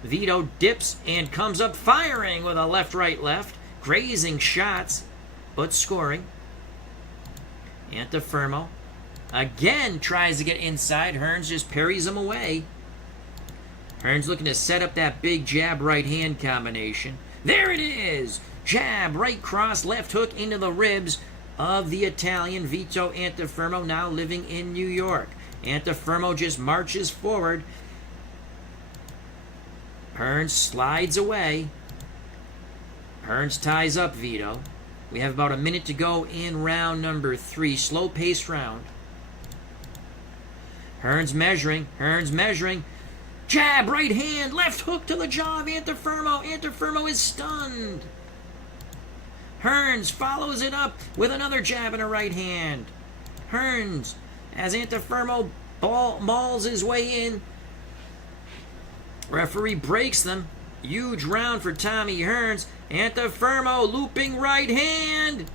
Vito dips and comes up firing with a left, right, left. Grazing shots, but scoring. Antuofermo again tries to get inside. Hearns just parries him away. Hearns looking to set up that big jab right hand combination. There it is! Jab, right cross, left hook into the ribs of the Italian Vito Antuofermo, now living in New York. Antuofermo just marches forward. Hearns slides away. Hearns ties up Vito. We have about a minute to go in round number 3. Slow-paced round. Hearns measuring. Hearns measuring. Jab, right hand, left hook to the jaw of Antuofermo. Antuofermo is stunned. Hearns follows it up with another jab and a right hand. Hearns, as Antuofermo mauls his way in. Referee breaks them. Huge round for Tommy Hearns. Antuofermo looping right hand.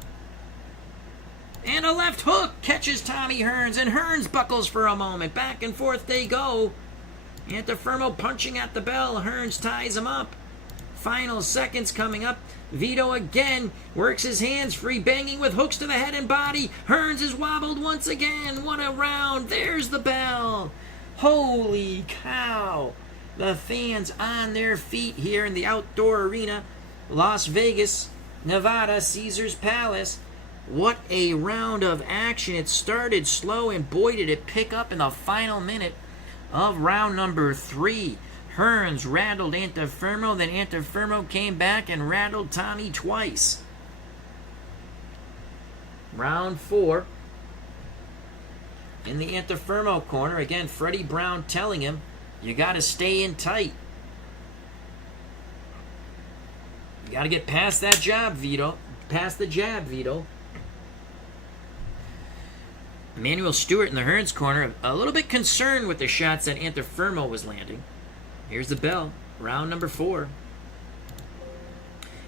And a left hook catches Tommy Hearns, and Hearns buckles for a moment. Back and forth they go. Antuofermo punching at the bell. Hearns ties him up. Final seconds coming up. Vito again works his hands free, banging with hooks to the head and body. Hearns is wobbled once again. What a round. There's the bell. Holy cow. The fans on their feet here in the outdoor arena. Las Vegas, Nevada, Caesars Palace. What a round of action. It started slow, and boy did it pick up in the final minute of round number 3. Hearns rattled Antuofermo, then Antuofermo came back and rattled Tommy twice. Round 4. In the Antuofermo corner, again, Freddie Brown telling him, you got to stay in tight. You got to get past that jab, Vito. Past the jab, Vito. Emmanuel Stewart in the Hearns corner, a little bit concerned with the shots that Antuofermo was landing. Here's the bell. Round number 4.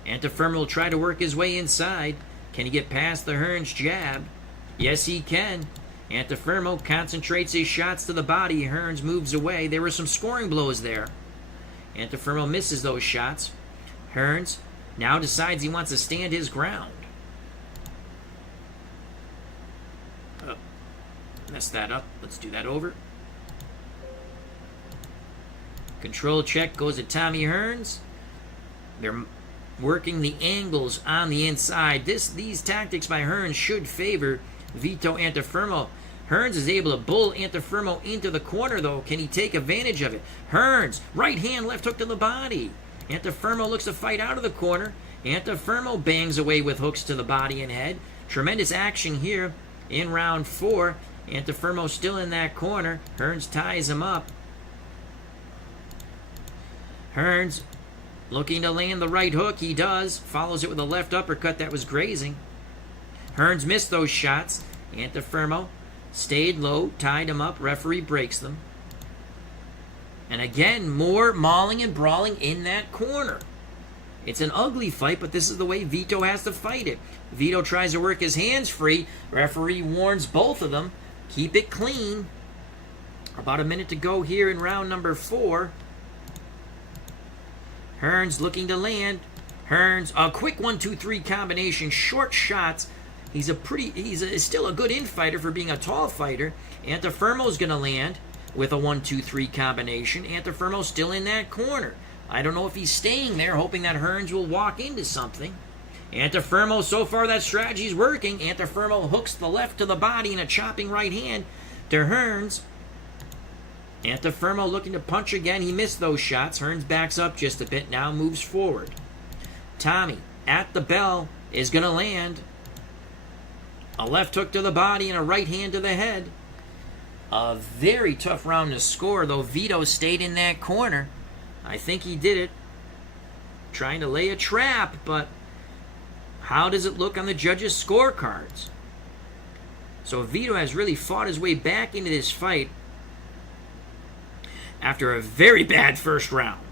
Antuofermo will try to work his way inside. Can he get past the Hearns jab? Yes, he can. Antuofermo concentrates his shots to the body. Hearns moves away. There were some scoring blows there. Antuofermo misses those shots. Hearns now decides he wants to stand his ground. Oh, messed that up. Let's do that over. Control check goes to Tommy Hearns. They're working the angles on the inside. These tactics by Hearns should favor Vito Antuofermo. Hearns is able to bull Antuofermo into the corner, though. Can he take advantage of it? Hearns, right hand, left hook to the body. Antuofermo looks to fight out of the corner. Antuofermo bangs away with hooks to the body and head. Tremendous action here in round 4. Antuofermo still in that corner. Hearns ties him up. Hearns looking to land the right hook. He does. Follows it with a left uppercut that was grazing. Hearns missed those shots. Antuofermo stayed low, tied him up. Referee breaks them. And again, more mauling and brawling in that corner. It's an ugly fight, but this is the way Vito has to fight it. Vito tries to work his hands free. Referee warns both of them. Keep it clean. About a minute to go here in round number 4. Hearns looking to land. Hearns, a quick 1-2-3 combination. Short shots. He's still a good infighter for being a tall fighter. Antuofermo's going to land with a 1-2-3 combination. Antuofermo's still in that corner. I don't know if he's staying there, hoping that Hearns will walk into something. Antuofermo, so far that strategy's working. Antuofermo hooks the left to the body and a chopping right hand to Hearns. Antuofermo looking to punch again. He missed those shots. Hearns backs up just a bit, now moves forward. Tommy, at the bell, is going to land. A left hook to the body and a right hand to the head. A very tough round to score, though Vito stayed in that corner. I think he did it. Trying to lay a trap, but how does it look on the judges' scorecards? So Vito has really fought his way back into this fight after a very bad first round.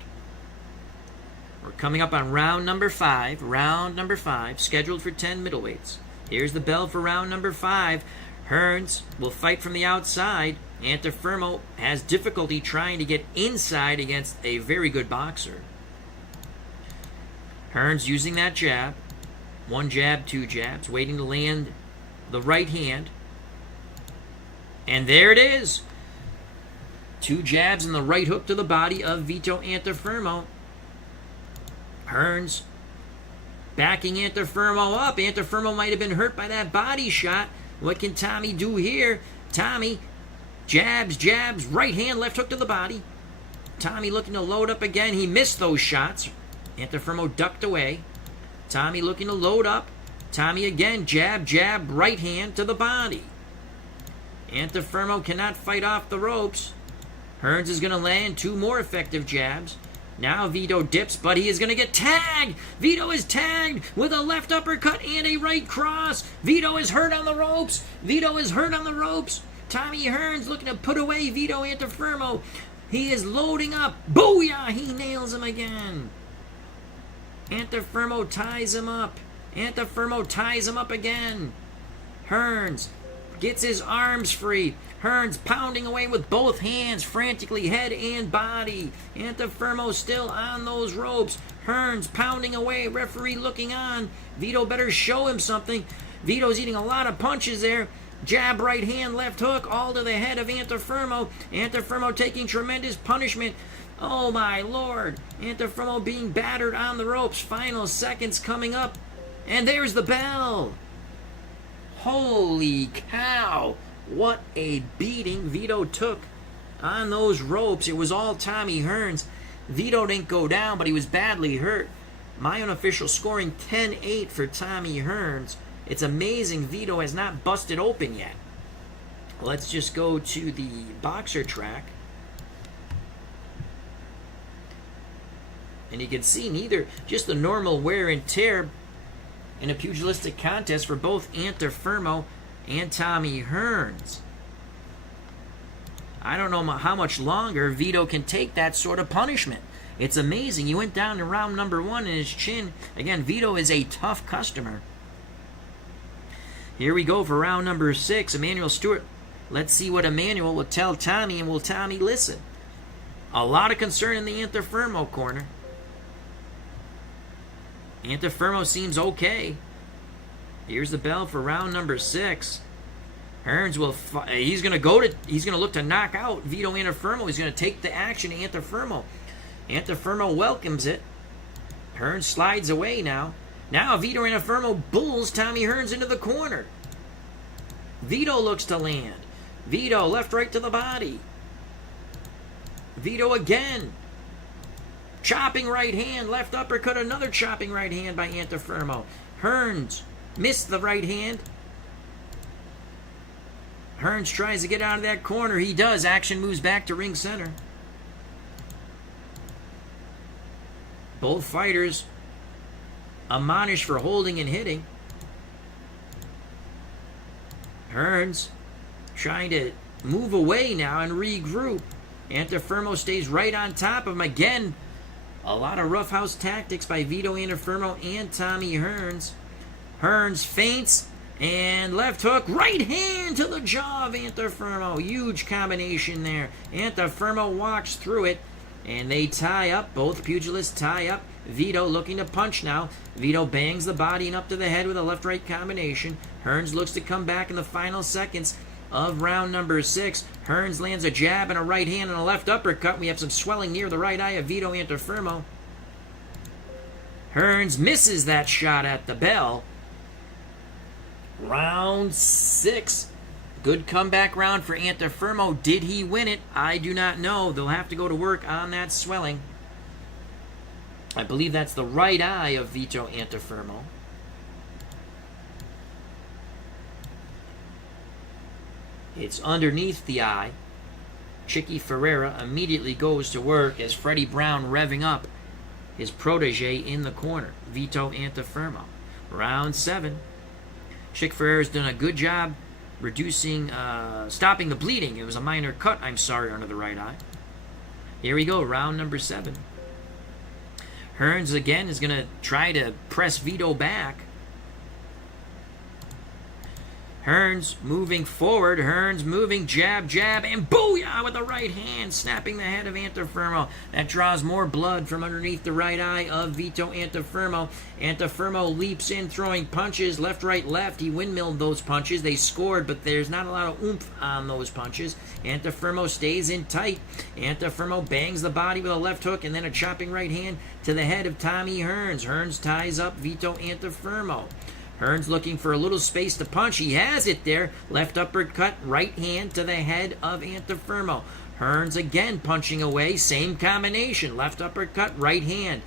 We're coming up on round number 5. Round number 5, scheduled for 10 middleweights. Here's the bell for round number 5. Hearns will fight from the outside. Antuofermo has difficulty trying to get inside against a very good boxer. Hearns using that jab. 1 jab, 2 jabs, waiting to land the right hand. And there it is. 2 jabs and the right hook to the body of Vito Antuofermo. Hearns backing Antuofermo up. Antuofermo might have been hurt by that body shot. What can Tommy do here? Tommy jabs, jabs, right hand, left hook to the body. Tommy looking to load up again. He missed those shots. Antuofermo ducked away. Tommy looking to load up. Tommy again, jab, jab, right hand to the body. Antuofermo cannot fight off the ropes. Hearns is going to land 2 more effective jabs. Now Vito dips, but he is going to get tagged. Vito is tagged with a left uppercut and a right cross. Vito is hurt on the ropes. Vito is hurt on the ropes. Tommy Hearns looking to put away Vito Antuofermo. He is loading up. Booyah! He nails him again. Antuofermo ties him up. Antuofermo ties him up again. Hearns gets his arms free. Hearns pounding away with both hands, frantically, head and body. Antuofermo still on those ropes. Hearns pounding away, referee looking on. Vito better show him something. Vito's eating a lot of punches there. Jab, right hand, left hook, all to the head of Antuofermo. Antuofermo taking tremendous punishment. Oh my lord. Antuofermo being battered on the ropes. Final seconds coming up. And there's the bell. Holy cow. What a beating Vito took on those ropes. It was all Tommy Hearns. Vito didn't go down, but he was badly hurt. My unofficial scoring 10-8 for Tommy Hearns. It's amazing Vito has not busted open yet. Let's just go to the boxer track. And you can see neither just the normal wear and tear in a pugilistic contest for both Antuofermo and Tommy Hearns. I don't know how much longer Vito can take that sort of punishment. It's amazing. He went down to round number 1 and his chin. Again, Vito is a tough customer. Here we go for round number 6. Emmanuel Stewart. Let's see what Emmanuel will tell Tommy, and will Tommy listen? A lot of concern in the Antuofermo corner. Antuofermo seems okay. Here's the bell for round number 6. Hearns will he's going to look to knock out Vito Antuofermo. He's going to take the action to Antuofermo. Antuofermo welcomes it. Hearns slides away now. Now Vito Antuofermo bulls Tommy Hearns into the corner. Vito looks to land. Vito left right to the body. Vito again. Chopping right hand, left uppercut, another chopping right hand by Antuofermo. Hearns missed the right hand. Hearns tries to get out of that corner. He does. Action moves back to ring center. Both fighters admonished for holding and hitting. Hearns trying to move away now and regroup. Antuofermo stays right on top of him again. A lot of roughhouse tactics by Vito Antuofermo and Tommy Hearns. Hearns feints and left hook, right hand to the jaw of Antuofermo. Huge combination there. Antuofermo walks through it, and they tie up. Both pugilists tie up. Vito looking to punch now. Vito bangs the body and up to the head with a left-right combination. Hearns looks to come back in the final seconds of round number 6. Hearns lands a jab and a right hand and a left uppercut. We have some swelling near the right eye of Vito Antuofermo. Hearns misses that shot at the bell. Round 6. Good comeback round for Antuofermo. Did he win it? I do not know. They'll have to go to work on that swelling. I believe that's the right eye of Vito Antuofermo. It's underneath the eye. Chicky Ferreira immediately goes to work as Freddie Brown revving up his protege in the corner, Vito Antuofermo. Round 7. Chick Ferreira's done a good job reducing, stopping the bleeding. It was a minor cut, I'm sorry, under the right eye. Here we go, round number 7. Hearns again is going to try to press Vito back. Hearns moving forward. Hearns moving. Jab, jab, and booyah with the right hand, snapping the head of Antuofermo. That draws more blood from underneath the right eye of Vito Antuofermo. Antuofermo leaps in, throwing punches. Left, right, left. He windmilled those punches. They scored, but there's not a lot of oomph on those punches. Antuofermo stays in tight. Antuofermo bangs the body with a left hook and then a chopping right hand to the head of Tommy Hearns. Hearns ties up Vito Antuofermo. Hearns looking for a little space to punch. He has it there. Left uppercut, right hand to the head of Antuofermo. Hearns again punching away. Same combination. Left uppercut, right hand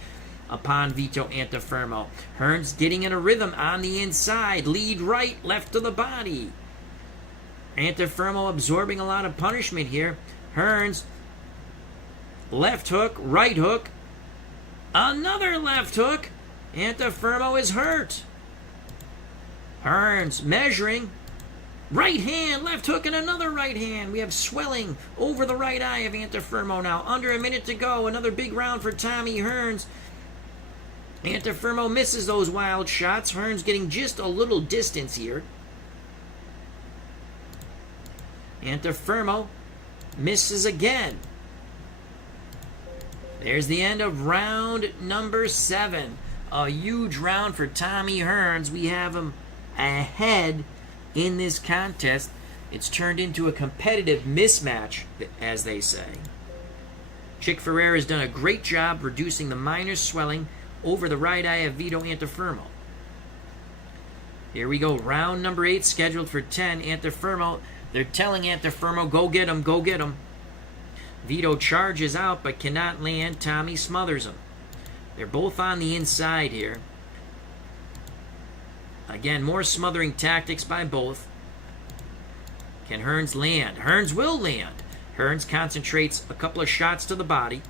upon Vito Antuofermo. Hearns getting in a rhythm on the inside. Lead right, left to the body. Antuofermo absorbing a lot of punishment here. Hearns, left hook, right hook. Another left hook. Antuofermo is hurt. Hearns measuring. Right hand, left hook, and another right hand. We have swelling over the right eye of Antuofermo now. Under a minute to go. Another big round for Tommy Hearns. Antuofermo misses those wild shots. Hearns getting just a little distance here. Antuofermo misses again. There's the end of round number 7. A huge round for Tommy Hearns. We have him ahead in this contest. It's turned into a competitive mismatch, as they say. Chick Ferreira has done a great job reducing the minor swelling over the right eye of Vito Antuofermo. Here we go, round number 8 scheduled for 10. Antuofermo, they're telling Antuofermo, go get him, go get him. Vito charges out but cannot land. Tommy smothers him. They're both on the inside here. Again, more smothering tactics by both. Can Hearns land? Hearns will land. Hearns concentrates a couple of shots to the body.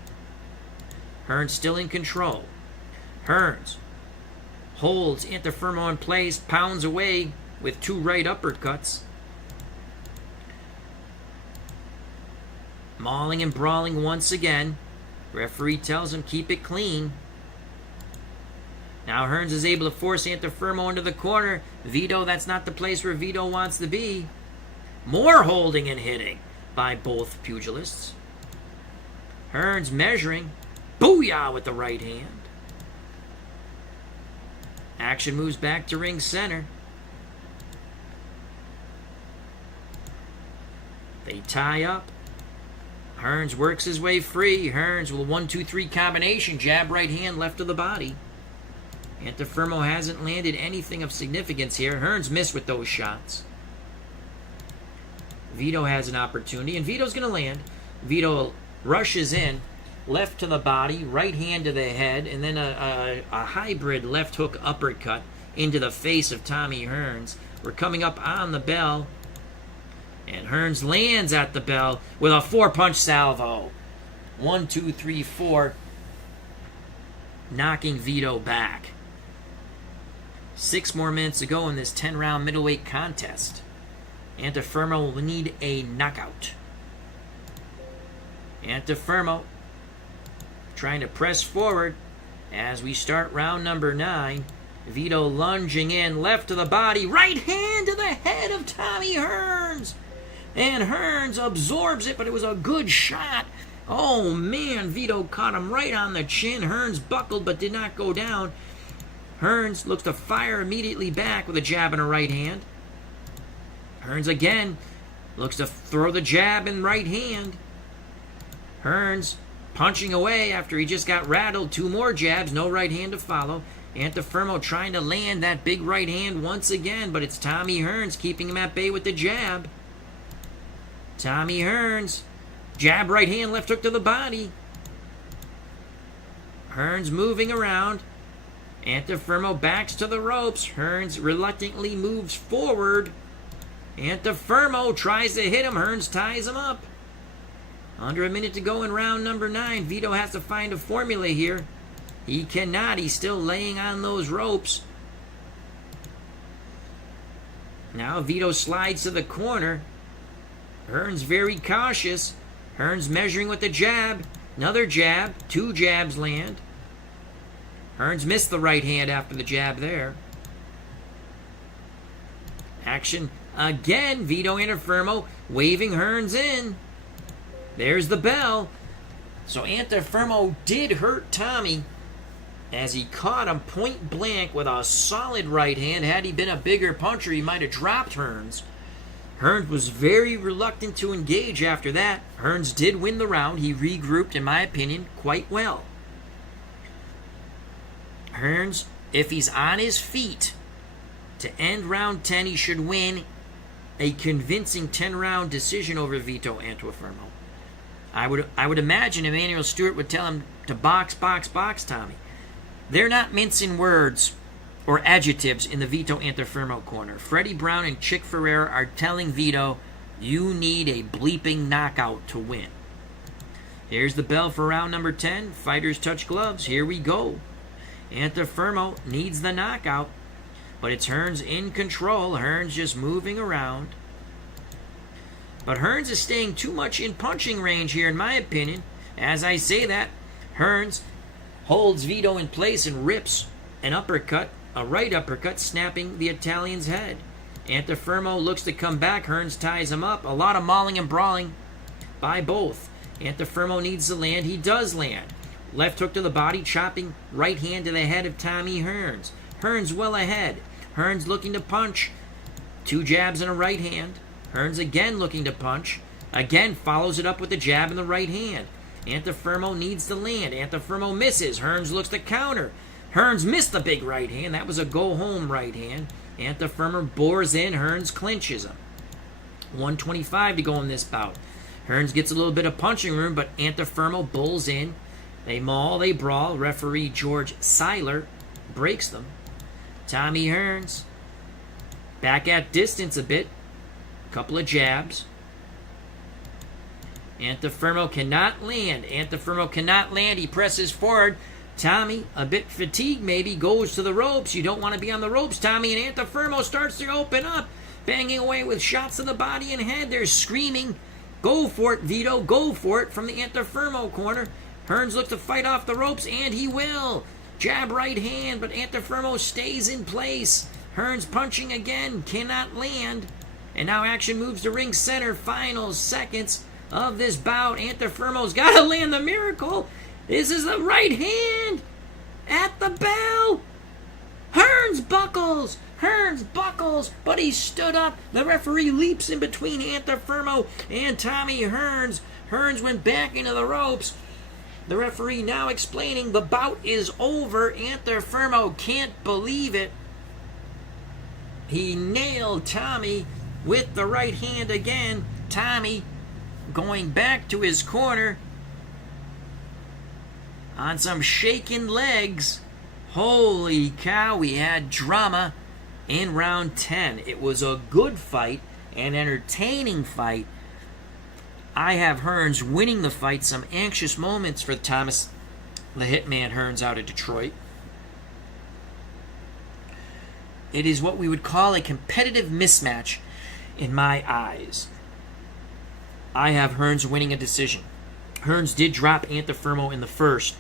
Hearns still in control. Hearns holds Antuofermo in place, pounds away with 2 right uppercuts. Mauling and brawling once again. Referee tells him keep it clean. Now Hearns is able to force Antuofermo into the corner. Vito, that's not the place where Vito wants to be. More holding and hitting by both pugilists. Hearns measuring. Booyah with the right hand. Action moves back to ring center. They tie up. Hearns works his way free. Hearns with a 1-2-3 combination. Jab, right hand, left of the body. Antuofermo hasn't landed anything of significance here. Hearns missed with those shots. Vito has an opportunity, and Vito's going to land. Vito rushes in, left to the body, right hand to the head, and then a hybrid left hook uppercut into the face of Tommy Hearns. We're coming up on the bell, and Hearns lands at the bell with a 4-punch salvo. 1, 2, 3, 4, knocking Vito back. 6 more minutes to go in this 10-round middleweight contest. Antuofermo will need a knockout. Antuofermo trying to press forward as we start round number 9. Vito lunging in, left to the body, right hand to the head of Tommy Hearns. And Hearns absorbs it, but it was a good shot Oh, man, Vito caught him right on the chin. Hearns buckled but did not go down. Hearns looks to fire immediately back with a jab and a right hand. Hearns again looks to throw the jab and right hand. Hearns punching away after he just got rattled. 2 more jabs, no right hand to follow. Antuofermo trying to land that big right hand once again, but it's Tommy Hearns keeping him at bay with the jab. Tommy Hearns, jab, right hand, left hook to the body. Hearns moving around. Antuofermo backs to the ropes. Hearns reluctantly moves forward. Antuofermo tries to hit him. Hearns ties him up. Under a minute to go in round number 9. Vito has to find a formula here. He cannot. He's still laying on those ropes. Now Vito slides to the corner. Hearns very cautious. Hearns measuring with the jab. Another jab. 2 jabs land. Hearns missed the right hand after the jab there. Action again. Vito Antuofermo waving Hearns in. There's the bell. So Antuofermo did hurt Tommy as he caught him point blank with a solid right hand. Had he been a bigger puncher, he might have dropped Hearns. Hearns was very reluctant to engage after that. Hearns did win the round. He regrouped, in my opinion, quite well. Hearns, if he's on his feet to end round 10, he should win a convincing 10-round decision over Vito Antuofermo. I would imagine Emmanuel Stewart would tell him to box, box, box, Tommy. They're not mincing words or adjectives in the Vito Antuofermo corner. Freddie Brown and Chick Ferreira are telling Vito, you need a bleeping knockout to win. Here's the bell for round number 10. Fighters touch gloves. Here we go. Antuofermo needs the knockout, but it's Hearns in control. Hearns just moving around. But Hearns is staying too much in punching range here, in my opinion. As I say that, Hearns holds Vito in place and rips an uppercut, a right uppercut, snapping the Italian's head. Antuofermo looks to come back. Hearns ties him up. A lot of mauling and brawling by both. Antuofermo needs to land. He does land. Left hook to the body, chopping right hand to the head of Tommy Hearns. Hearns well ahead. Hearns looking to punch. 2 jabs and a right hand. Hearns again looking to punch. Again follows it up with the jab and the right hand. Antuofermo needs to land. Antuofermo misses. Hearns looks to counter. Hearns missed the big right hand. That was a go-home right hand. Antuofermo bores in. Hearns clinches him. 125 to go in this bout. Hearns gets a little bit of punching room, but Antuofermo bulls in. They maul, they brawl. Referee George Seiler breaks them. Tommy Hearns back at distance a bit. Couple of jabs. Antuofermo cannot land. Antuofermo cannot land. He presses forward. Tommy, a bit fatigued maybe, goes to the ropes. You don't want to be on the ropes, Tommy. And Antuofermo starts to open up, banging away with shots to the body and head. They're screaming, go for it, Vito, go for it, from the Antuofermo corner. Hearns looks to fight off the ropes, and he will. Jab right hand, but Antuofermo stays in place. Hearns punching again, cannot land. And now action moves to ring center. Final seconds of this bout. Antuofermo's got to land the miracle. This is the right hand at the bell. Hearns buckles. Hearns buckles, but he stood up. The referee leaps in between Antuofermo and Tommy Hearns. Hearns went back into the ropes. The referee now explaining the bout is over. Antuofermo can't believe it. He nailed Tommy with the right hand again. Tommy going back to his corner on some shaking legs. Holy cow, we had drama in round 10. It was a good fight, an entertaining fight. I have Hearns winning the fight. Some anxious moments for Thomas the Hitman Hearns out of Detroit. It is what we would call a competitive mismatch in my eyes. I have Hearns winning a decision. Hearns did drop Antuofermo in the first.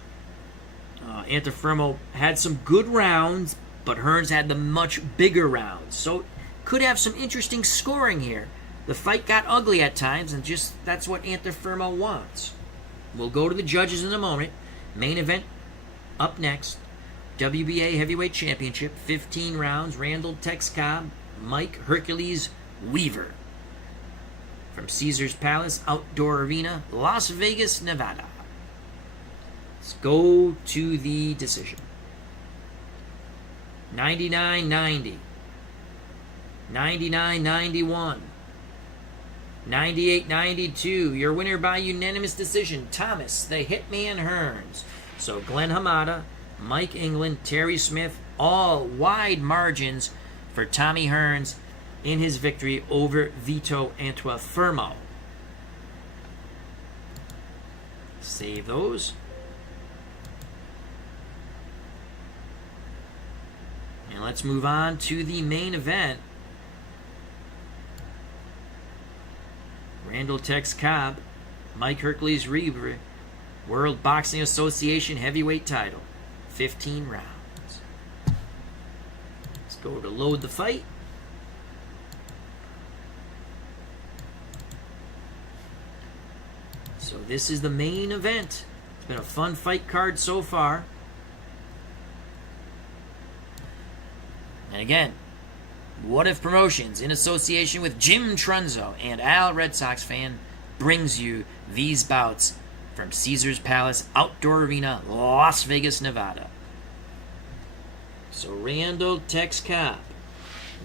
Antuofermo had some good rounds, but Hearns had the much bigger rounds. So could have some interesting scoring here. The fight got ugly at times, and just that's what Antuofermo wants. We'll go to the judges in a moment. Main event up next. WBA Heavyweight Championship, 15 rounds. Randall Tex Cobb, Mike Hercules Weaver. From Caesars Palace Outdoor Arena, Las Vegas, Nevada. Let's go to the decision. 99-90. 99-91. 98-92. Your winner by unanimous decision, Thomas the Hitman Hearns. So Glenn Hamada, Mike England, Terry Smith, all wide margins for Tommy Hearns in his victory over Vito Antuofermo. Save those. And let's move on to the main event. Randall Tex Cobb, Mike Hercules Weaver, World Boxing Association heavyweight title. 15 rounds. Let's go to load the fight. So this is the main event. It's been a fun fight card so far. And again, What If Promotions, in association with Jim Trunzo and Al RedSoxFan, brings you these bouts from Caesars Palace Outdoor Arena, Las Vegas, Nevada. So Randall Tex Cobb,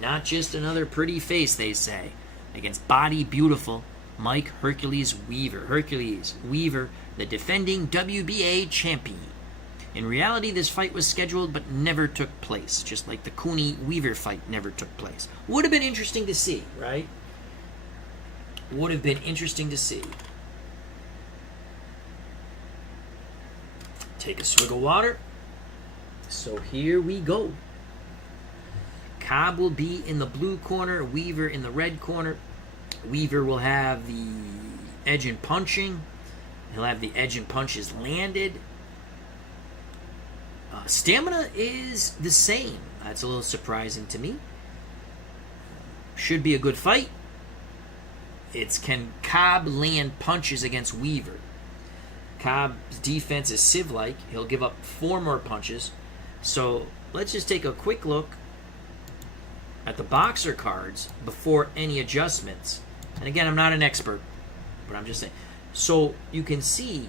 not just another pretty face, they say, against body beautiful Mike Hercules Weaver. Hercules Weaver, the defending WBA champion. In reality, this fight was scheduled but never took place, just like the Cooney-Weaver fight never took place. Would have been interesting to see, right? Would have been interesting to see. Take a swig of water. So here we go. Cobb will be in the blue corner, Weaver in the red corner. Weaver will have the edge in punching. He'll have the edge in punches landed. Stamina is the same. That's a little surprising to me. Should be a good fight. It's can Cobb land punches against Weaver. Cobb's defense is sieve-like. He'll give up 4 more punches. So let's just take a quick look at the boxer cards before any adjustments. And again, I'm not an expert, but I'm just saying. So you can see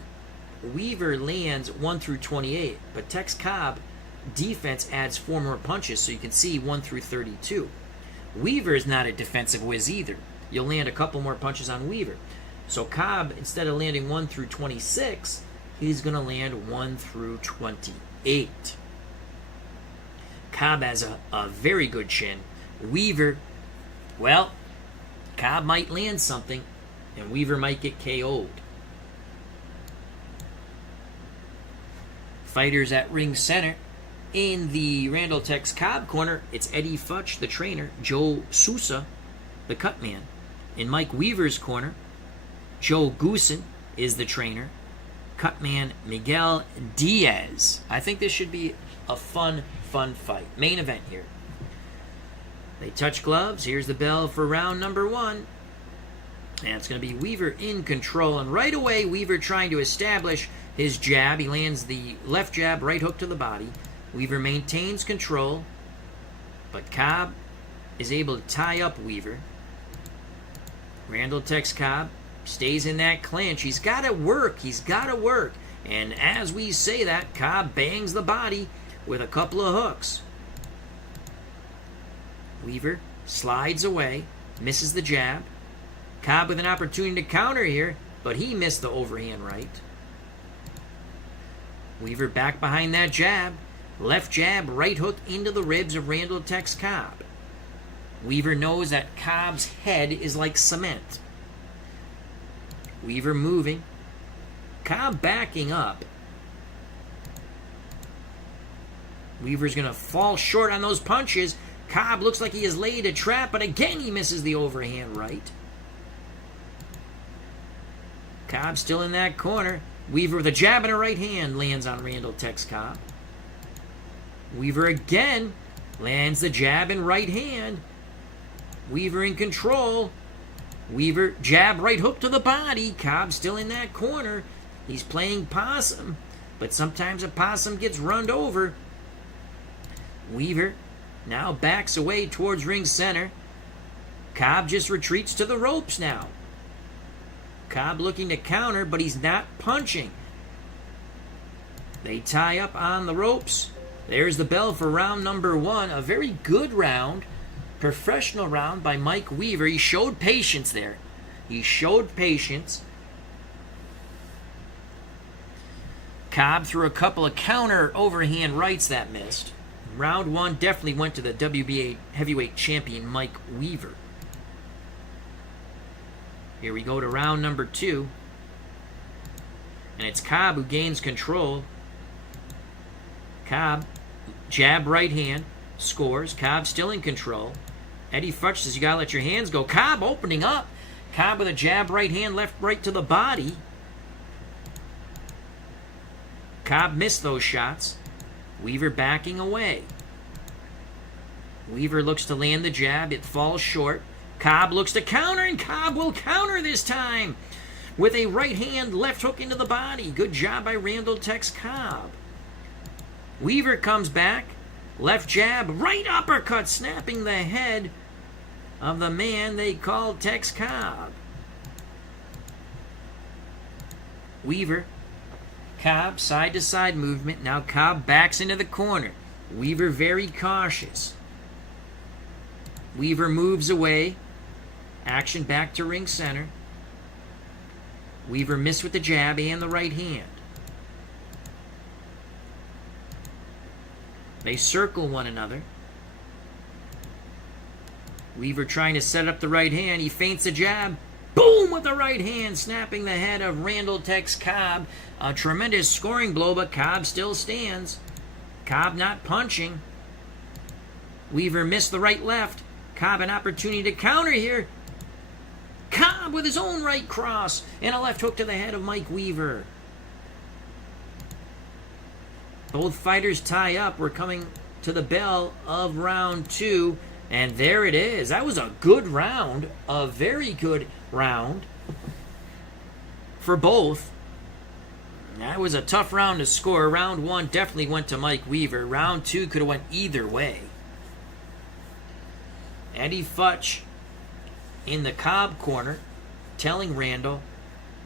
Weaver lands 1 through 28, but Tex Cobb defense adds 4 more punches, so you can see 1 through 32. Weaver is not a defensive whiz either. You'll land a couple more punches on Weaver. So Cobb, instead of landing 1 through 26, he's going to land 1 through 28. Cobb has a very good chin. Weaver, well, Cobb might land something, and Weaver might get KO'd. Fighters at ring center. In the Randall Tex Cobb corner, it's Eddie Futch, the trainer. Joe Sousa, the cut man. In Mike Weaver's corner, Joe Goosen is the trainer. Cut man Miguel Diaz. I think this should be a fun fight. Main event here. They touch gloves. Here's the bell for round number 1. And it's going to be Weaver in control. And right away, Weaver trying to establish his jab. He lands the left jab, right hook to the body. Weaver maintains control. But Cobb is able to tie up Weaver. Randall Tex Cobb stays in that clinch. He's got to work. He's got to work. And as we say that, Cobb bangs the body with a couple of hooks. Weaver slides away, misses the jab. Cobb with an opportunity to counter here, but he missed the overhand right. Weaver back behind that jab. Left jab, right hook into the ribs of Randall Tex Cobb. Weaver knows that Cobb's head is like cement. Weaver moving. Cobb backing up. Weaver's going to fall short on those punches. Cobb looks like he has laid a trap, but again he misses the overhand right. Cobb still in that corner. Weaver with a jab and a right hand lands on Randall Tex Cobb. Weaver again lands the jab and right hand. Weaver in control. Weaver jab right hook to the body. Cobb still in that corner. He's playing possum, but sometimes a possum gets run over. Weaver now backs away towards ring center. Cobb just retreats to the ropes now. Cobb looking to counter, but he's not punching. They tie up on the ropes. There's the bell for round number 1. A very good round, professional round by Mike Weaver. He showed patience there. He showed patience. Cobb threw a couple of counter overhand rights that missed. Round 1 definitely went to the WBA heavyweight champion Mike Weaver. Here we go to round number 2. And it's Cobb who gains control. Cobb, jab right hand, scores. Cobb still in control. Eddie Futch says you gotta let your hands go. Cobb opening up. Cobb with a jab right hand, left right to the body. Cobb missed those shots. Weaver backing away. Weaver looks to land the jab. It falls short. Cobb looks to counter, and Cobb will counter this time with a right hand left hook into the body. Good job by Randall Tex Cobb. Weaver comes back. Left jab, right uppercut, snapping the head of the man they call Tex Cobb. Weaver, Cobb, side-to-side movement. Now Cobb backs into the corner. Weaver very cautious. Weaver moves away. Action back to ring center. Weaver missed with the jab and the right hand. They circle one another. Weaver trying to set up the right hand. He feints a jab. Boom with the right hand, snapping the head of Randall Tex Cobb. A tremendous scoring blow, but Cobb still stands. Cobb not punching. Weaver missed the right left. Cobb an opportunity to counter here. Cobb with his own right cross and a left hook to the head of Mike Weaver. Both fighters tie up. We're coming to the bell of round 2. And there it is. That was a good round. A very good round for both. That was a tough round to score. Round 1 definitely went to Mike Weaver. Round 2 could have went either way. Eddie Futch in the Cobb corner telling Randall,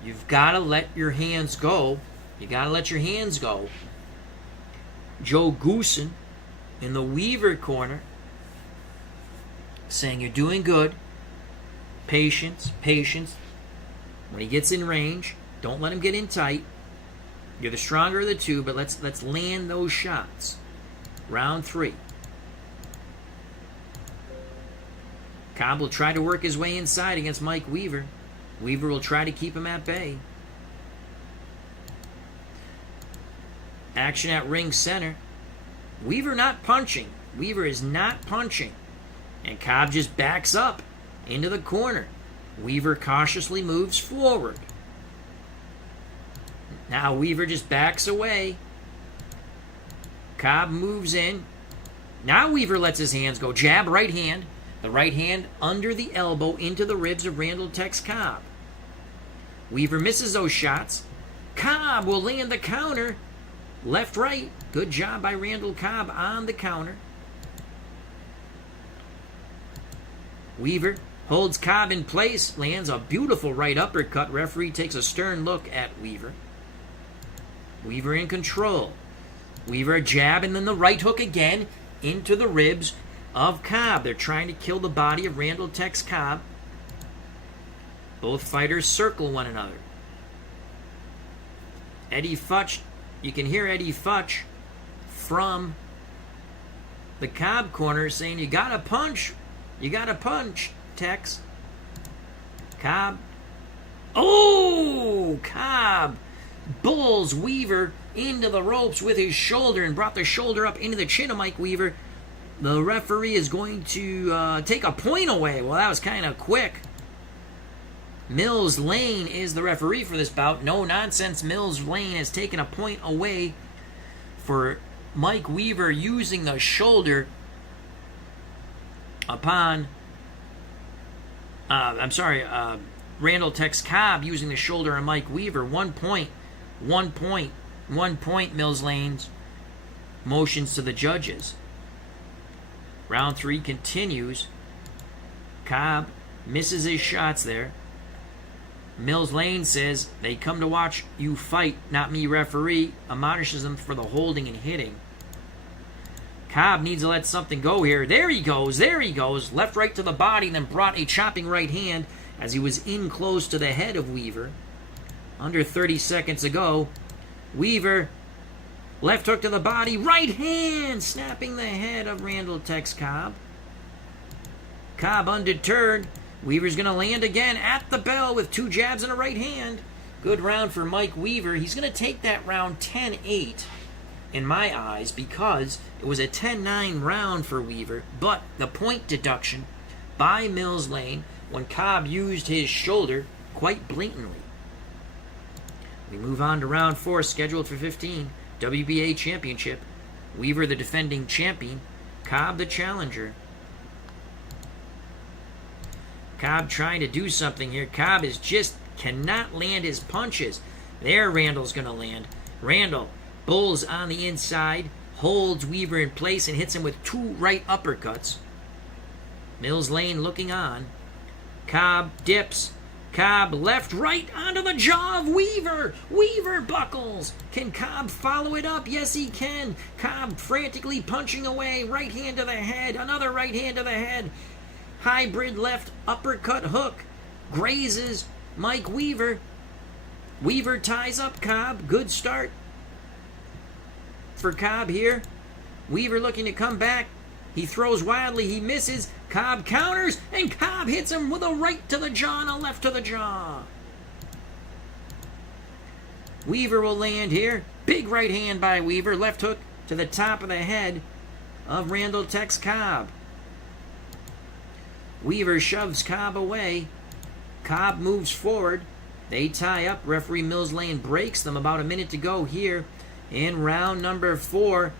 you've got to let your hands go. You got to let your hands go. Joe Goosen in the Weaver corner saying you're doing good. Patience, patience. When he gets in range, don't let him get in tight. You're the stronger of the two, but let's land those shots. Round 3. Cobb will try to work his way inside against Mike Weaver. Weaver will try to keep him at bay. Action at ring center. Weaver not punching. Weaver is not punching. And Cobb just backs up into the corner. Weaver cautiously moves forward. Now Weaver just backs away. Cobb moves in. Now Weaver lets his hands go. Jab, right hand. The right hand under the elbow into the ribs of Randall Tex Cobb. Weaver misses those shots. Cobb will land the counter. Left, right. Good job by Randall Cobb on the counter. Weaver holds Cobb in place. Lands a beautiful right uppercut. Referee takes a stern look at Weaver. Weaver in control. Weaver a jab and then the right hook again into the ribs of Cobb. They're trying to kill the body of Randall Tex Cobb. Both fighters circle one another. Eddie Futch, you can hear Eddie Futch from the Cobb corner saying, you gotta punch. You gotta punch, Tex. Cobb. Oh! Cobb bulls Weaver into the ropes with his shoulder and brought the shoulder up into the chin of Mike Weaver. The referee is going to take a point away. Well, that was kind of quick. Mills Lane is the referee for this bout. No nonsense. Mills Lane has taken a point away for Mike Weaver using the shoulder upon... Randall Tex Cobb using the shoulder on Mike Weaver. 1 point 1 point. 1 point, Mills Lanes. Motions to the judges. Round 3 continues. Cobb misses his shots there. Mills Lane says, they come to watch you fight, not me referee. Admonishes them for the holding and hitting. Cobb needs to let something go here. There he goes. Left right to the body, then brought a chopping right hand as he was in close to the head of Weaver. Under 30 seconds ago, Weaver, left hook to the body, right hand, snapping the head of Randall Tex Cobb. Cobb undeterred. Weaver's going to land again at the bell with 2 jabs and a right hand. Good round for Mike Weaver. He's going to take that round 10-8 in my eyes because it was a 10-9 round for Weaver, but the point deduction by Mills Lane when Cobb used his shoulder quite blatantly. We move on to round 4, scheduled for 15. WBA Championship. Weaver the defending champion. Cobb the challenger. Cobb trying to do something here. Cobb cannot land his punches. There Randall's going to land. Randall bulls on the inside, holds Weaver in place and hits him with 2 right uppercuts. Mills Lane looking on. Cobb dips. Cobb left, right onto the jaw of Weaver. Weaver buckles. Can Cobb follow it up? Yes, he can. Cobb frantically punching away. Right hand to the head. Another right hand to the head. Hybrid left uppercut hook. Grazes Mike Weaver. Weaver ties up Cobb. Good start for Cobb here. Weaver looking to come back. He throws wildly. He misses. Cobb counters, and Cobb hits him with a right to the jaw and a left to the jaw. Weaver will land here. Big right hand by Weaver. Left hook to the top of the head of Randall Tex Cobb. Weaver shoves Cobb away. Cobb moves forward. They tie up. Referee Mills Lane breaks them. About a minute to go here in round number 4.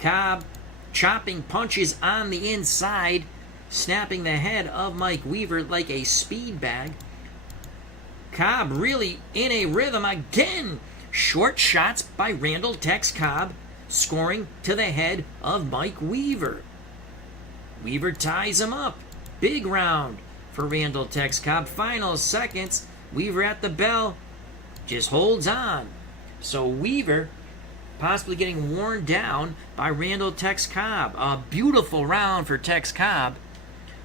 Cobb chopping punches on the inside, snapping the head of Mike Weaver like a speed bag. Cobb really in a rhythm again. Short shots by Randall Tex Cobb, scoring to the head of Mike Weaver. Weaver ties him up. Big round for Randall Tex Cobb. Final seconds. Weaver at the bell. Just holds on. So Weaver possibly getting worn down by Randall Tex Cobb. A beautiful round for Tex Cobb.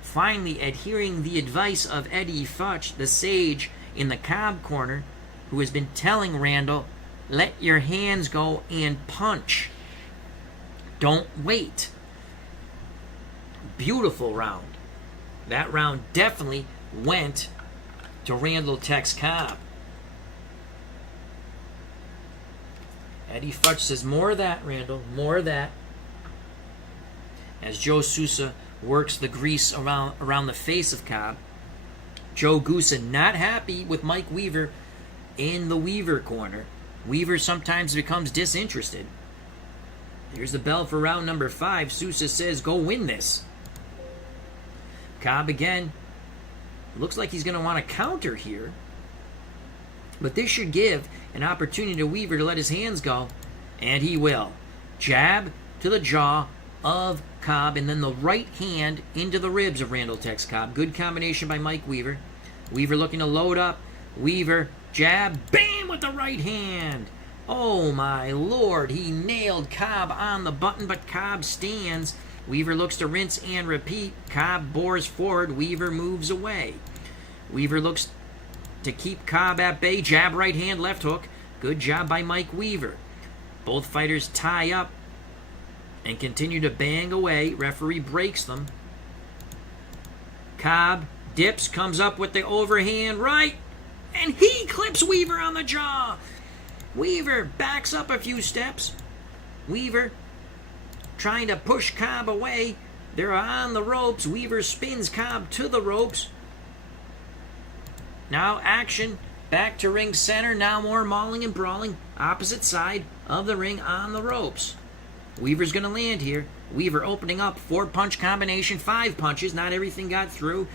Finally adhering the advice of Eddie Futch, the sage in the Cobb corner, who has been telling Randall, let your hands go and punch. Don't wait. Beautiful round. That round definitely went to Randall Tex Cobb. Eddie Futch says, more of that, Randall, more of that. As Joe Sousa works the grease around the face of Cobb. Joe Goosa not happy with Mike Weaver in the Weaver corner. Weaver sometimes becomes disinterested. Here's the bell for round number 5. Sousa says, go win this. Cobb again. Looks like he's going to want to counter here. But this should give an opportunity to Weaver to let his hands go. And he will. Jab to the jaw of Cobb, and then the right hand into the ribs of Randall Tex Cobb. Good combination by Mike Weaver. Weaver looking to load up. Weaver, jab, bam with the right hand. Oh my Lord, he nailed Cobb on the button, but Cobb stands. Weaver looks to rinse and repeat. Cobb bores forward. Weaver moves away. Weaver looks to keep Cobb at bay. Jab, right hand, left hook. Good job by Mike Weaver. Both fighters tie up and continue to bang away. Referee breaks them. Cobb dips, comes up with the overhand right, and he clips Weaver on the jaw. Weaver backs up a few steps. Weaver trying to push Cobb away. They're on the ropes. Weaver spins Cobb to the ropes. Now action. Back to ring center. Now more mauling and brawling. Opposite side of the ring on the ropes. Weaver's going to land here. Weaver opening up. 4-punch combination. 5 punches. Not everything got through.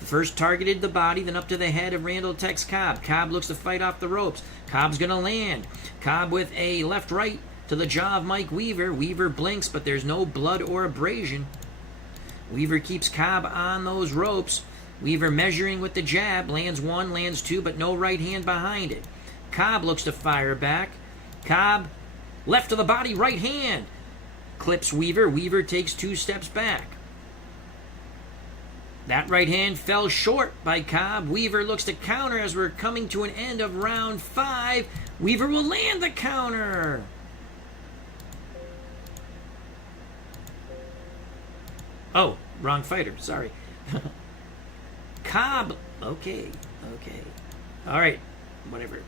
First targeted the body, then up to the head of Randall Tex Cobb. Cobb looks to fight off the ropes. Cobb's going to land. Cobb with a left-right to the jaw of Mike Weaver. Weaver blinks, but there's no blood or abrasion. Weaver keeps Cobb on those ropes. Weaver measuring with the jab. Lands one, lands two, but no right hand behind it. Cobb looks to fire back. Cobb, left to the body, right hand. Clips Weaver. Weaver takes 2 steps back. That right hand fell short by Cobb. Weaver looks to counter as we're coming to an end of round 5. Weaver will land the counter. Oh, wrong fighter. Sorry. Cobb. Okay. All right. Whatever.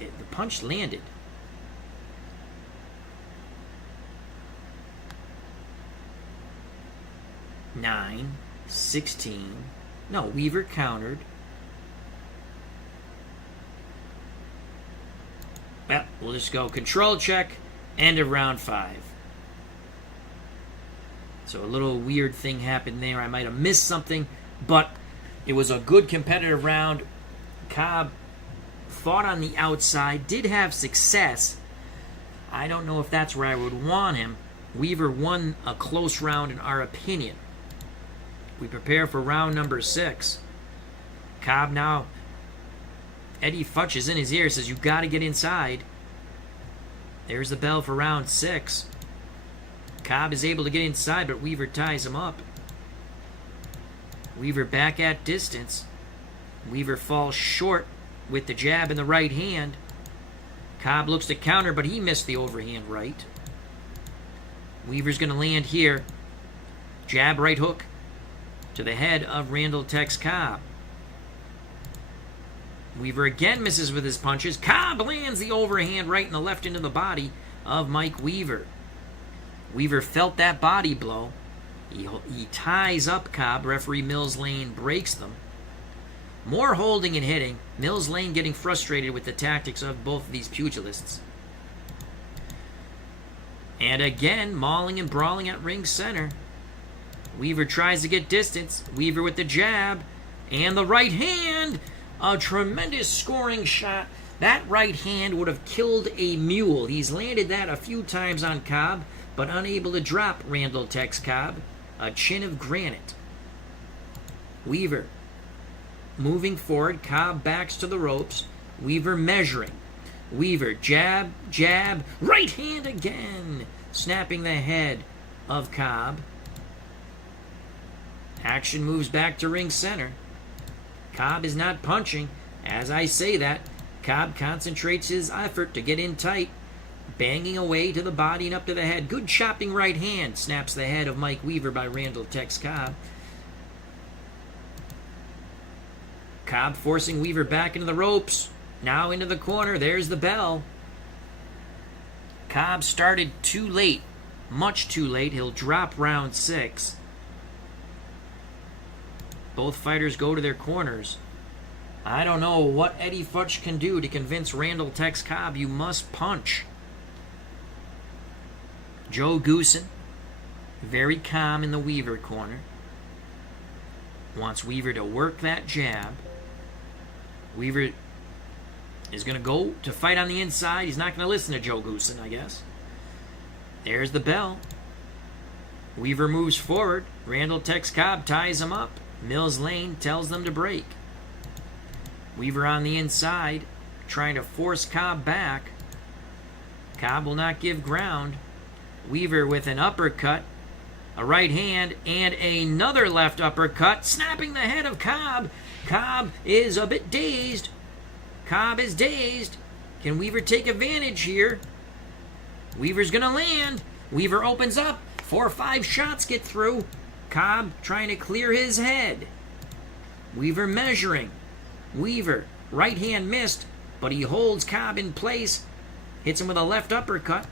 The punch landed. Nine. 16. No, Weaver countered. Well, we'll just go control check. End of round 5. So a little weird thing happened there. I might have missed something, but it was a good competitive round. Cobb fought on the outside, did have success. I don't know if that's where I would want him. Weaver won a close round in our opinion. We prepare for round number 6. Cobb now, Eddie Futch is in his ear, says, you got to get inside. There's the bell for round 6. Cobb is able to get inside, but Weaver ties him up. Weaver back at distance. Weaver falls short with the jab in the right hand. Cobb looks to counter, but he missed the overhand right. Weaver's going to land here. Jab, right hook to the head of Randall Tex Cobb. Weaver again misses with his punches. Cobb lands the overhand right in the left into the body of Mike Weaver. Weaver felt that body blow. He ties up Cobb. Referee Mills Lane breaks them. More holding and hitting. Mills Lane getting frustrated with the tactics of both of these pugilists. And again, mauling and brawling at ring center. Weaver tries to get distance. Weaver with the jab and the right hand. A tremendous scoring shot. That right hand would have killed a mule. He's landed that a few times on Cobb, but unable to drop Randall Tex Cobb. A chin of granite. Weaver moving forward. Cobb backs to the ropes. Weaver measuring. Weaver jab, jab, right hand again. Snapping the head of Cobb. Action moves back to ring center. Cobb is not punching. As I say that, Cobb concentrates his effort to get in tight. Banging away to the body and up to the head. Good chopping right hand. Snaps the head of Mike Weaver by Randall Tex Cobb. Cobb forcing Weaver back into the ropes. Now into the corner. There's the bell. Cobb started too late. Much too late. He'll drop round 6. Both fighters go to their corners. I don't know what Eddie Futch can do to convince Randall Tex Cobb you must punch. Joe Goosen, very calm in the Weaver corner. Wants Weaver to work that jab. Weaver is going to go to fight on the inside. He's not going to listen to Joe Goosen, I guess. There's the bell. Weaver moves forward. Randall Tex Cobb ties him up. Mills Lane tells them to break. Weaver on the inside, trying to force Cobb back. Cobb will not give ground. Weaver with an uppercut, a right hand, and another left uppercut, snapping the head of Cobb. Cobb is a bit dazed. Cobb is dazed. Can Weaver take advantage here? Weaver's going to land. Weaver opens up. 4 or 5 shots get through. Cobb trying to clear his head. Weaver measuring. Weaver, right hand missed, but he holds Cobb in place. Hits him with a left uppercut.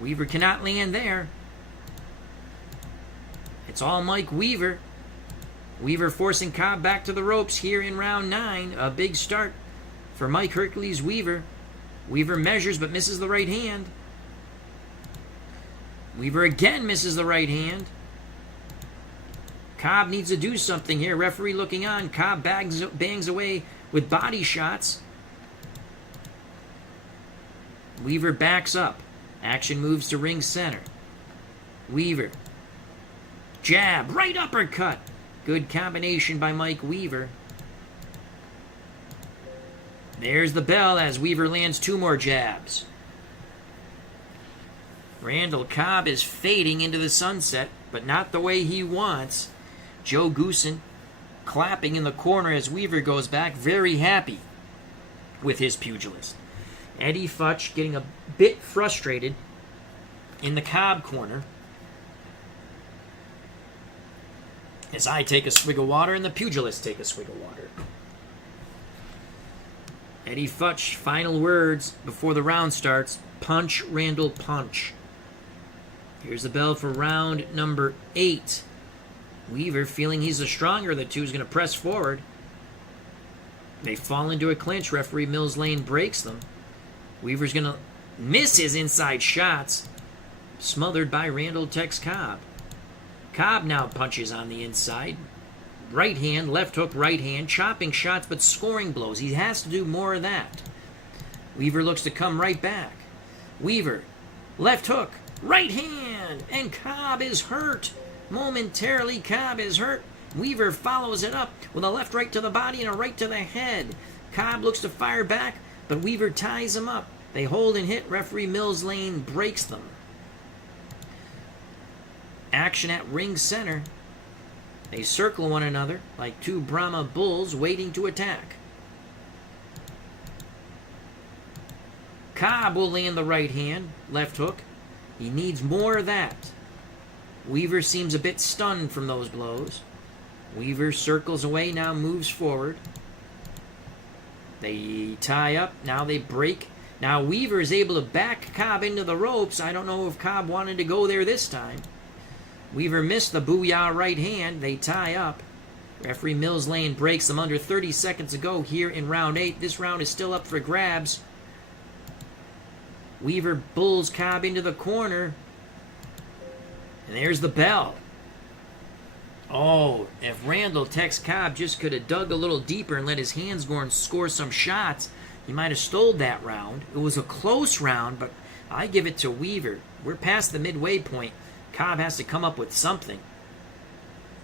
Weaver cannot land there. It's all Mike Weaver. Weaver forcing Cobb back to the ropes here in round 9. A big start for Mike Hercules Weaver. Weaver measures but misses the right hand. Weaver again misses the right hand. Cobb needs to do something here. Referee looking on. Cobb bangs away with body shots. Weaver backs up. Action moves to ring center. Weaver. Jab. Right uppercut. Good combination by Mike Weaver. There's the bell as Weaver lands 2 more jabs. Randall Cobb is fading into the sunset, but not the way he wants. Joe Goosen clapping in the corner as Weaver goes back, very happy with his pugilist. Eddie Futch getting a bit frustrated in the Cobb corner as I take a swig of water and the pugilists take a swig of water. Eddie Futch, final words before the round starts. Punch, Randall, punch. Here's the bell for round number 8. Weaver, feeling he's the stronger of the two, is going to press forward. They fall into a clinch. Referee Mills Lane breaks them. Weaver's going to miss his inside shots. Smothered by Randall Tex Cobb. Cobb now punches on the inside. Right hand, left hook, right hand. Chopping shots, but scoring blows. He has to do more of that. Weaver looks to come right back. Weaver, left hook, right hand. And Cobb is hurt. Momentarily, Cobb is hurt. Weaver follows it up with a left right to the body and a right to the head. Cobb looks to fire back, but Weaver ties him up. They hold and hit. Referee Mills Lane breaks them. Action at ring center. They circle one another like 2 Brahma bulls waiting to attack. Cobb will land the right hand, left hook. He needs more of that. Weaver seems a bit stunned from those blows. Weaver circles away, now moves forward. They tie up, now they break. Now Weaver is able to back Cobb into the ropes. I don't know if Cobb wanted to go there this time. Weaver missed the booyah right hand. They tie up. Referee Mills Lane breaks them under 30 seconds to go here in round 8. This round is still up for grabs. Weaver bulls Cobb into the corner. And there's the bell. Oh, if Randall Tex Cobb just could have dug a little deeper and let his hands go and score some shots, he might have stole that round. It was a close round, but I give it to Weaver. We're past the midway point. Cobb has to come up with something.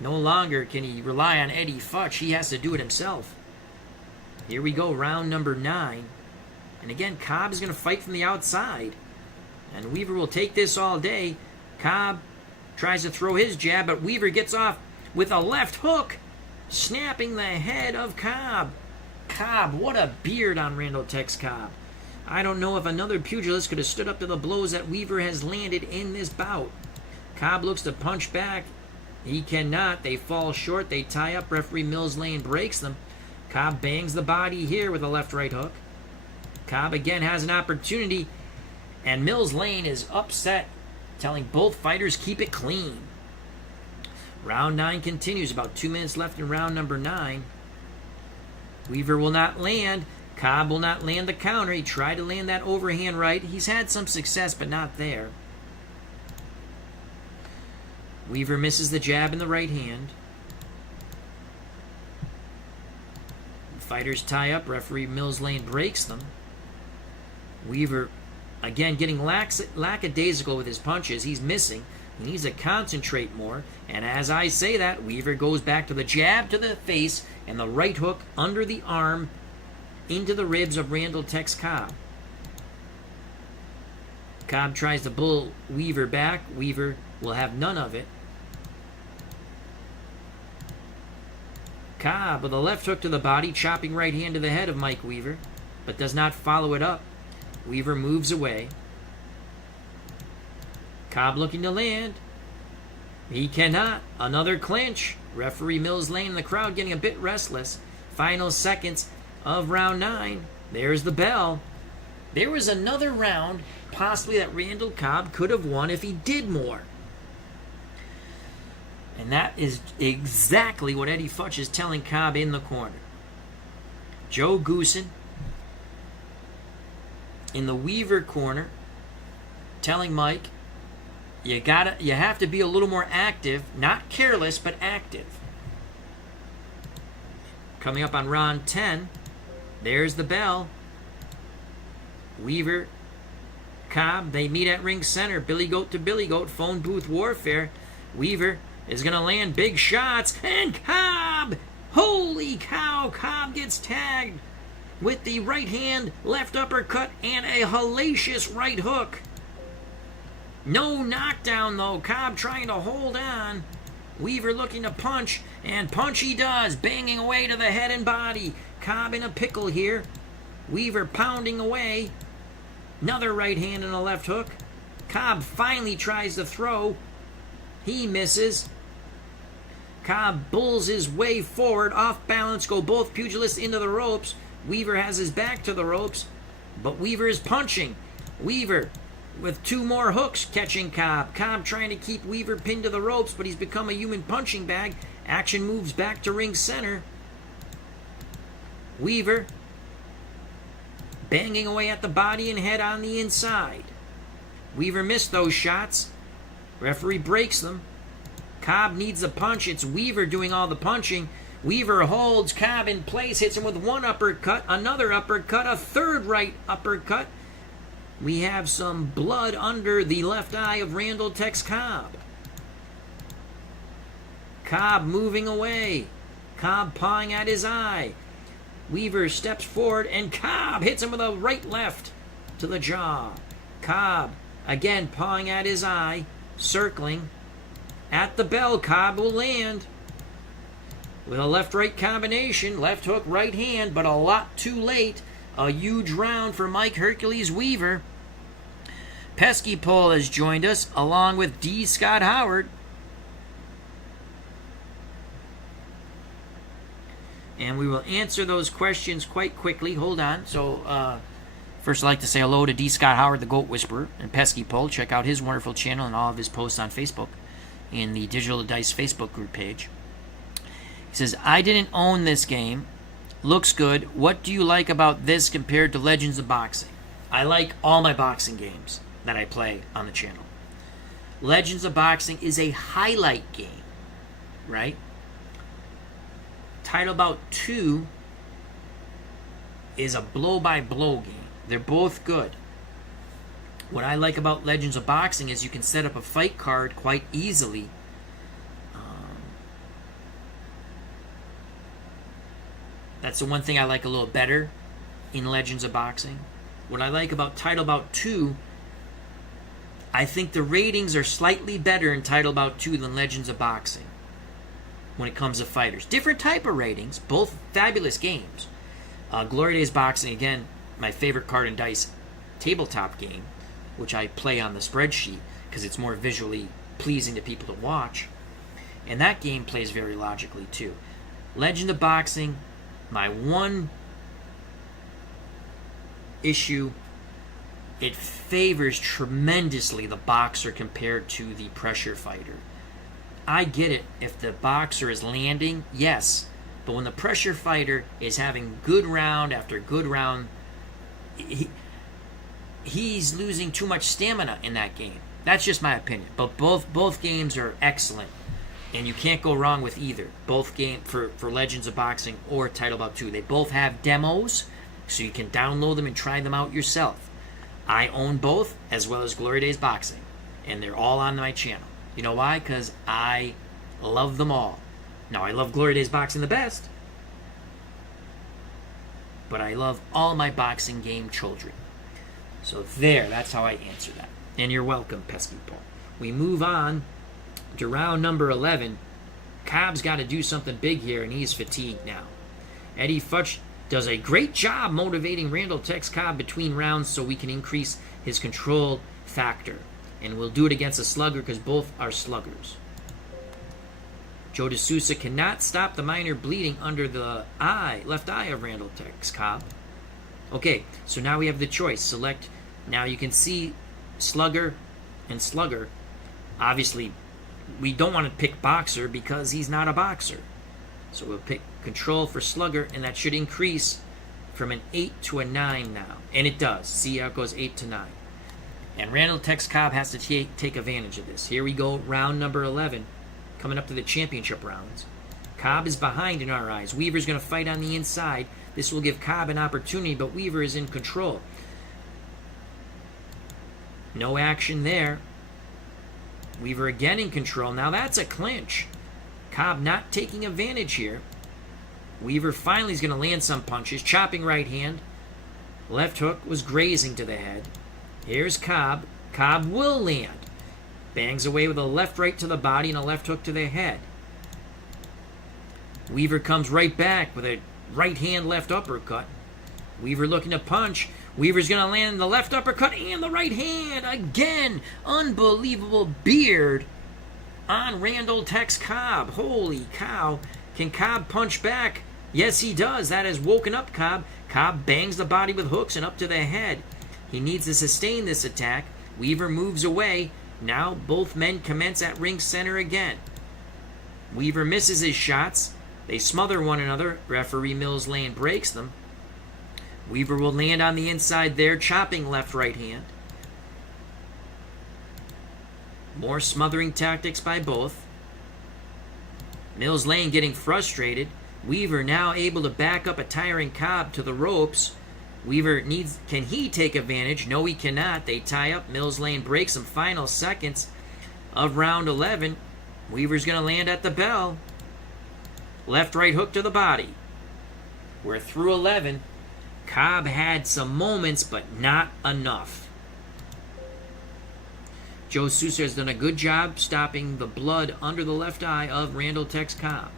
No longer can he rely on Eddie Futch. He has to do it himself. Here we go, round number 9. And again, Cobb is going to fight from the outside. And Weaver will take this all day. Cobb tries to throw his jab, but Weaver gets off with a left hook, snapping the head of Cobb. Cobb, what a beard on Randall Tex Cobb. I don't know if another pugilist could have stood up to the blows that Weaver has landed in this bout. Cobb looks to punch back. He cannot. They fall short. They tie up. Referee Mills Lane breaks them. Cobb bangs the body here with a left-right hook. Cobb again has an opportunity, and Mills Lane is upset, telling both fighters keep it clean. Round 9 continues. About 2 minutes left in round number 9. Weaver will not land. Cobb will not land the counter. He tried to land that overhand right. He's had some success, but not there. Weaver misses the jab in the right hand. Fighters tie up. Referee Mills Lane breaks them. Weaver, again, getting lackadaisical with his punches. He's missing. He needs to concentrate more. And as I say that, Weaver goes back to the jab to the face and the right hook under the arm into the ribs of Randall Tex Cobb. Cobb tries to bull Weaver back. Weaver will have none of it. Cobb with a left hook to the body, chopping right hand to the head of Mike Weaver, but does not follow it up. Weaver moves away. Cobb looking to land. He cannot. Another clinch. Referee Mills Lane and the crowd getting a bit restless. Final seconds of round 9. There's the bell. There was another round, possibly, that Randall Cobb could have won if he did more. And that is exactly what Eddie Futch is telling Cobb in the corner. Joe Goosen in the Weaver corner telling Mike, You have to be a little more active, not careless, but active. Coming up on round 10, there's the bell. Weaver, Cobb, they meet at ring center. Billy Goat to Billy Goat, phone booth warfare. Weaver is going to land big shots, and Cobb, holy cow, Cobb gets tagged with the right hand, left uppercut, and a hellacious right hook. No knockdown, though. Cobb trying to hold on. Weaver looking to punch, and punch he does, banging away to the head and body. Cobb in a pickle here. Weaver pounding away. Another right hand and a left hook. Cobb finally tries to throw. He misses. Cobb bulls his way forward. Off balance go both pugilists into the ropes. Weaver has his back to the ropes, but Weaver is punching. Weaver with two more hooks catching Cobb. Cobb trying to keep Weaver pinned to the ropes, but he's become a human punching bag. Action moves back to ring center. Weaver banging away at the body and head on the inside. Weaver missed those shots. Referee breaks them. Cobb needs a punch. It's Weaver doing all the punching. Weaver holds Cobb in place, hits him with one uppercut, another uppercut, a third right uppercut. We have some blood under the left eye of Randall Tex Cobb. Cobb moving away. Cobb pawing at his eye. Weaver steps forward, and Cobb hits him with a right-left to the jaw. Cobb, again, pawing at his eye, circling. At the bell, Cobb will land with a left-right combination, left hook, right hand, but a lot too late. A huge round for Mike Hercules Weaver. Pesky Pole has joined us, along with D. Scott Howard. And we will answer those questions quite quickly. Hold on. So, first I'd like to say hello to D. Scott Howard, the Goat Whisperer, and Pesky Pole. Check out his wonderful channel and all of his posts on Facebook in the Digital Dice Facebook group page. He says, I didn't own this game. Looks good. What do you like about this compared to Legends of Boxing? I like all my boxing games that I play on the channel. Legends of Boxing is a highlight game, right? Title Bout 2 is a blow-by-blow game. They're both good. What I like about Legends of Boxing is you can set up a fight card quite easily. That's the one thing I like a little better in Legends of Boxing. What I like about Title Bout 2, I think the ratings are slightly better in Title Bout 2 than Legends of Boxing when it comes to fighters. Different type of ratings, both fabulous games. Glory Days Boxing, again, my favorite card and dice tabletop game, which I play on the spreadsheet because it's more visually pleasing to people to watch. And that game plays very logically too. Legend of Boxing, my one issue, it favors tremendously the boxer compared to the pressure fighter. I get it if the boxer is landing, yes, but when the pressure fighter is having good round after good round, he's losing too much stamina in that game. That's just my opinion. But both games are excellent, and you can't go wrong with either. Both game for Legends of Boxing or Title Bout 2. They both have demos, so you can download them and try them out yourself. I own both, as well as Glory Days Boxing, and they're all on my channel. You know why? Because I love them all. Now, I love Glory Days Boxing the best, but I love all my boxing game children. So that's how I answer that. And you're welcome, Pesky Paul. We move on to round number 11. Cobb's got to do something big here, and he's fatigued now. Eddie Futch does a great job motivating Randall Tex Cobb between rounds so we can increase his control factor. And we'll do it against a slugger because both are sluggers. Joe D'Souza cannot stop the minor bleeding under the left eye of Randall Tex Cobb. Okay, so now we have the choice. Select. Now you can see slugger and slugger. Obviously, we don't want to pick boxer because he's not a boxer. So we'll pick control for slugger, and that should increase from an 8 to a 9 now. And it does. See how it goes 8 to 9. And Randall Tex Cobb has to take advantage of this. Here we go, round number 11, coming up to the championship rounds. Cobb is behind in our eyes. Weaver's going to fight on the inside. This will give Cobb an opportunity, but Weaver is in control. No action there. Weaver again in control. Now that's a clinch. Cobb not taking advantage here. Weaver finally is going to land some punches. Chopping right hand. Left hook was grazing to the head. Here's Cobb. Cobb will land. Bangs away with a left right to the body and a left hook to the head. Weaver comes right back with a right hand left uppercut. Weaver looking to punch. Weaver's going to land the left uppercut and the right hand. Again, unbelievable beard on Randall Tex Cobb. Holy cow. Can Cobb punch back? Yes, he does. That has woken up Cobb. Cobb bangs the body with hooks and up to the head. He needs to sustain this attack. Weaver moves away. Now both men commence at ring center again. Weaver misses his shots. They smother one another. Referee Mills Lane breaks them. Weaver will land on the inside there, chopping left-right hand. More smothering tactics by both. Mills Lane getting frustrated. Weaver now able to back up a tiring Cobb to the ropes. Weaver needs, can he take advantage? No, he cannot. They tie up. Mills Lane breaks some final seconds of round 11. Weaver's going to land at the bell. Left-right hook to the body. We're through 11. Cobb had some moments, but not enough. Joe Sousa has done a good job stopping the blood under the left eye of Randall Tex Cobb.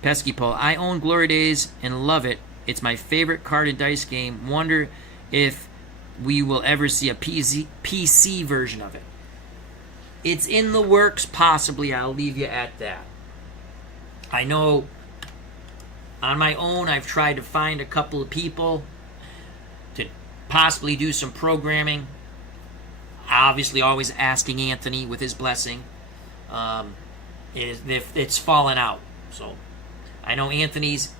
Pesky Paul, I own Glory Days and love it. It's my favorite card and dice game. Wonder if we will ever see a PC version of it. It's in the works, possibly. I'll leave you at that. I know on my own I've tried to find a couple of people to possibly do some programming. Obviously always asking Anthony with his blessing. If it's fallen out. So I know Anthony's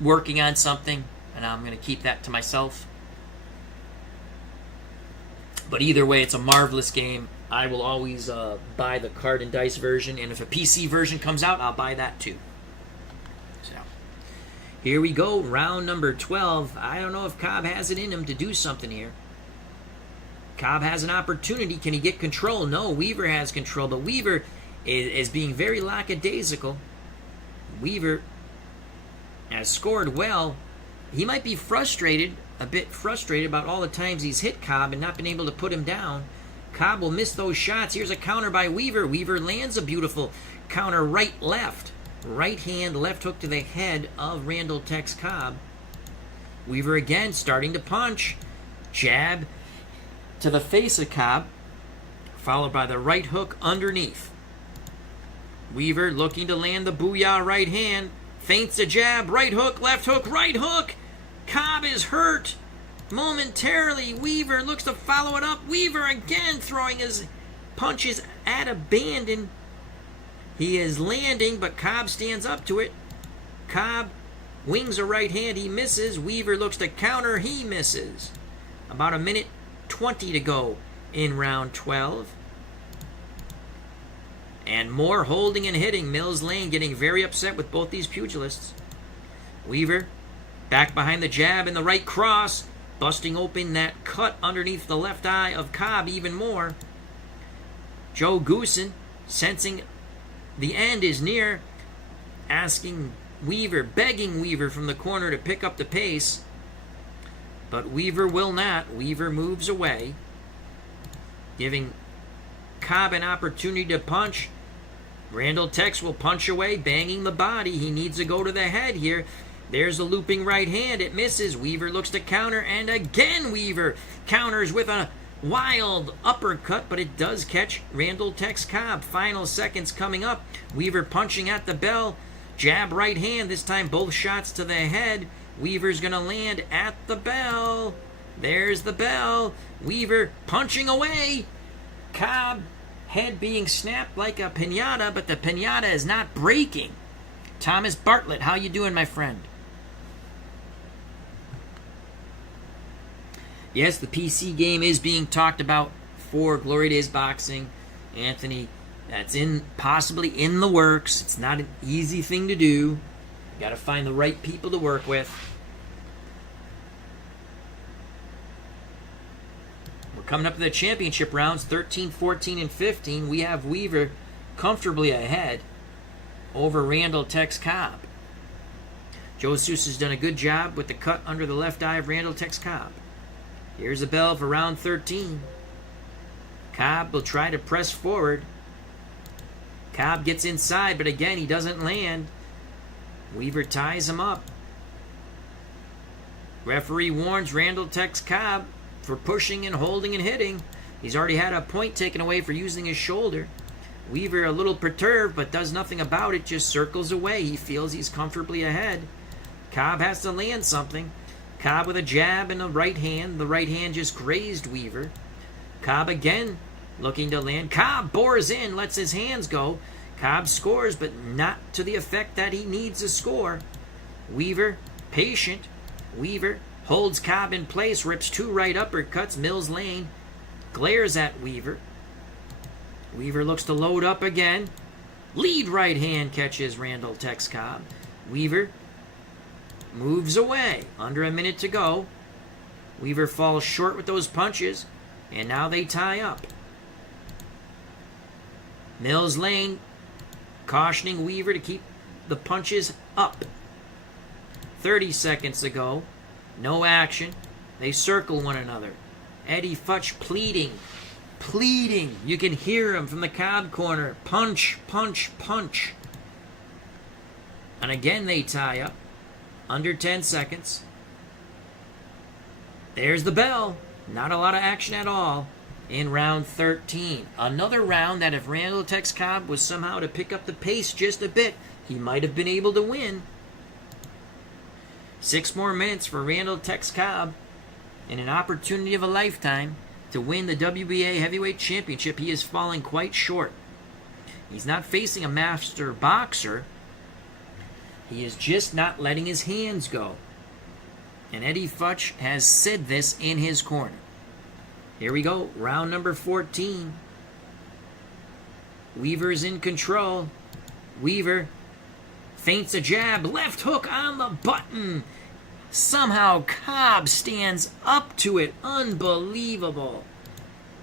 working on something, and I'm going to keep that to myself. But either way, it's a marvelous game. I will always buy the card and dice version, and if a PC version comes out, I'll buy that too. So here we go, round number 12. I don't know if Cobb has it in him to do something here. Cobb has an opportunity. Can he get control? No, Weaver has control, but Weaver is being very lackadaisical. Weaver has scored well. He might be frustrated, a bit frustrated about all the times he's hit Cobb and not been able to put him down. Cobb will miss those shots. Here's a counter by Weaver. Weaver lands a beautiful counter right-left. Right hand, left hook to the head of Randall Tex Cobb. Weaver again starting to punch. Jab to the face of Cobb, followed by the right hook underneath. Weaver looking to land the booyah right hand. Feints a jab, right hook, left hook, right hook. Cobb is hurt momentarily. Weaver looks to follow it up. Weaver again throwing his punches at abandon. He is landing, but Cobb stands up to it. Cobb wings a right hand. He misses. Weaver looks to counter. He misses. About a minute 20 to go in round 12. And more holding and hitting. Mills Lane getting very upset with both these pugilists. Weaver back behind the jab and the right cross, busting open that cut underneath the left eye of Cobb even more. Joe Goosen, sensing the end is near, asking Weaver, begging Weaver from the corner to pick up the pace. But Weaver will not. Weaver moves away, giving Cobb an opportunity to punch. Randall Tex will punch away, banging the body. He needs to go to the head here. There's a looping right hand. It misses. Weaver looks to counter, and again Weaver counters with a wild uppercut, but it does catch Randall Tex Cobb. Final seconds coming up. Weaver punching at the bell. Jab right hand. This time both shots to the head. Weaver's going to land at the bell. There's the bell. Weaver punching away. Cobb head being snapped like a piñata, but the piñata is not breaking. Thomas Bartlett, how you doing, my friend? Yes, the PC game is being talked about for Glory Days Boxing. Anthony, that's possibly in the works. It's not an easy thing to do. You got to find the right people to work with. We're coming up to the championship rounds, 13, 14, and 15. We have Weaver comfortably ahead over Randall Tex Cobb. Joe Seuss has done a good job with the cut under the left eye of Randall Tex Cobb. Here's the bell for round 13. Cobb will try to press forward. Cobb gets inside, but again, he doesn't land. Weaver ties him up. Referee warns Randall Tex Cobb for pushing and holding and hitting. He's already had a point taken away for using his shoulder. Weaver a little perturbed, but does nothing about it, just circles away. He feels he's comfortably ahead. Cobb has to land something. Cobb with a jab and a right hand. The right hand just grazed Weaver. Cobb again looking to land. Cobb bores in, lets his hands go. Cobb scores, but not to the effect that he needs to score. Weaver, patient. Weaver holds Cobb in place, rips 2 right uppercuts. Mills Lane glares at Weaver. Weaver looks to load up again. Lead right hand catches Randall Tex Cobb. Weaver moves away. Under a minute to go. Weaver falls short with those punches, and now they tie up. Mills Lane cautioning Weaver to keep the punches up. 30 seconds ago, no action. They circle one another. Eddie Futch pleading. You can hear him from the Cobb corner. Punch, punch, punch. And again they tie up. Under 10 seconds. There's the bell. Not a lot of action at all in round 13. Another round that if Randall Tex Cobb was somehow to pick up the pace just a bit, he might have been able to win. 6 more minutes for Randall Tex Cobb and an opportunity of a lifetime to win the WBA Heavyweight Championship. He is falling quite short. He's not facing a master boxer. He is just not letting his hands go. And Eddie Futch has said this in his corner. Here we go, round number 14. Weaver's in control. Weaver feints a jab, left hook on the button. Somehow Cobb stands up to it. Unbelievable.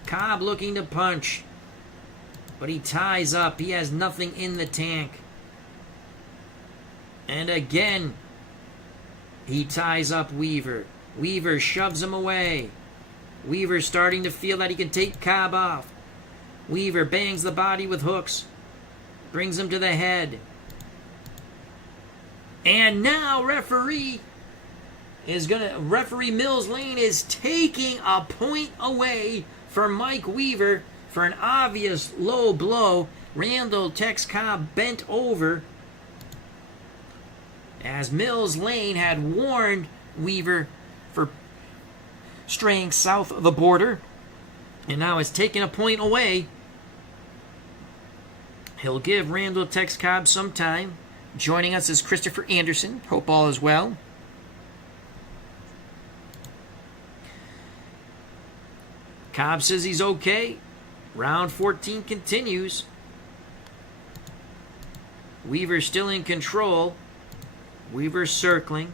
Cobb looking to punch, but he ties up. He has nothing in the tank. And again, he ties up Weaver. Weaver shoves him away. Weaver starting to feel that he can take Cobb off. Weaver bangs the body with hooks. Brings him to the head. And now referee Mills Lane is taking a point away for Mike Weaver for an obvious low blow. Randall Tex Cobb bent over as Mills Lane had warned Weaver for straying south of the border, and now is taking a point away. He'll give Randall Tex Cobb some time. Joining us is Christopher Anderson. Hope all is well. Cobb says he's okay. Round 14 continues. Weaver still in control. Weaver circling.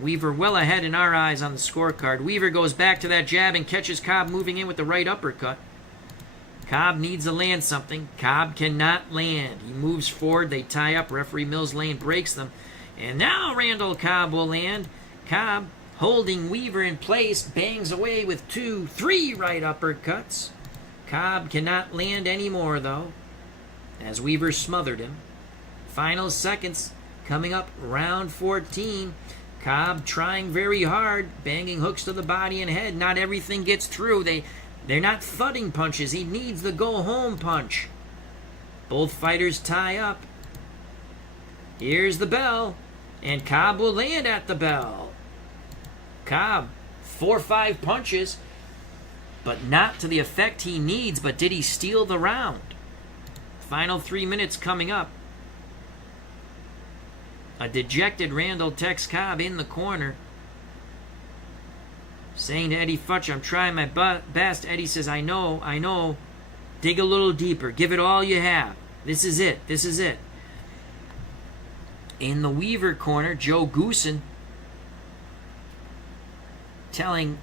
Weaver well ahead in our eyes on the scorecard. Weaver goes back to that jab and catches Cobb moving in with the right uppercut. Cobb needs to land something. Cobb cannot land. He moves forward. They tie up. Referee Mills Lane breaks them. And now Randall Cobb will land. Cobb holding Weaver in place. Bangs away with 2, 3 right uppercuts. Cobb cannot land anymore, though, as Weaver smothered him. Final seconds coming up. Round 14. Cobb trying very hard. Banging hooks to the body and head. Not everything gets through. They're not thudding punches. He needs the go-home punch. Both fighters tie up. Here's the bell. And Cobb will land at the bell. Cobb, 4 or 5 punches, but not to the effect he needs. But did he steal the round? Final 3 minutes coming up. A dejected Randall Tex Cobb in the corner. Saying to Eddie Futch, I'm trying my best. Eddie says, I know. Dig a little deeper. Give it all you have. This is it. In the Weaver corner, Joe Goosen telling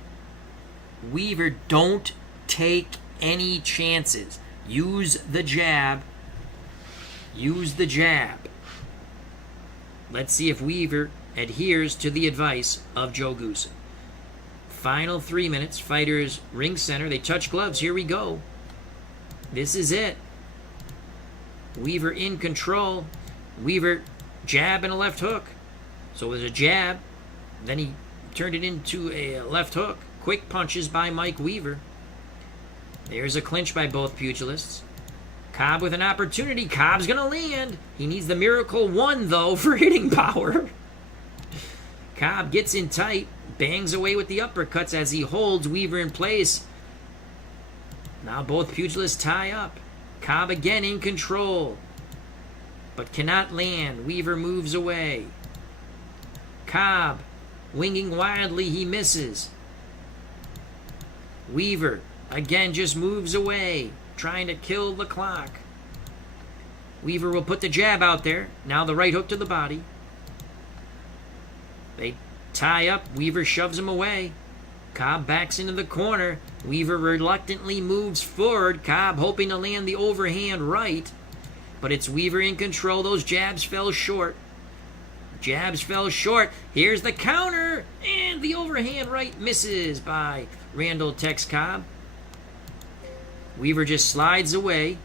Weaver, don't take any chances. Use the jab. Let's see if Weaver adheres to the advice of Joe Goosen. Final 3 minutes. Fighters ring center. They touch gloves. Here we go. This is it. Weaver in control. Weaver jab and a left hook. So it was a jab. Then he turned it into a left hook. Quick punches by Mike Weaver. There's a clinch by both pugilists. Cobb with an opportunity. Cobb's going to land. He needs the miracle 1, though, for hitting power. Cobb gets in tight. Bangs away with the uppercuts as he holds Weaver in place. Now both pugilists tie up. Cobb again in control, but cannot land. Weaver moves away. Cobb winging wildly. He misses. Weaver again just moves away, trying to kill the clock. Weaver will put the jab out there. Now the right hook to the body. They tie up. Weaver shoves him away. Cobb backs into the corner. Weaver reluctantly moves forward. Cobb hoping to land the overhand right. But it's Weaver in control. Those jabs fell short. Here's the counter. And the overhand right misses by Randall Tex Cobb. Weaver just slides away.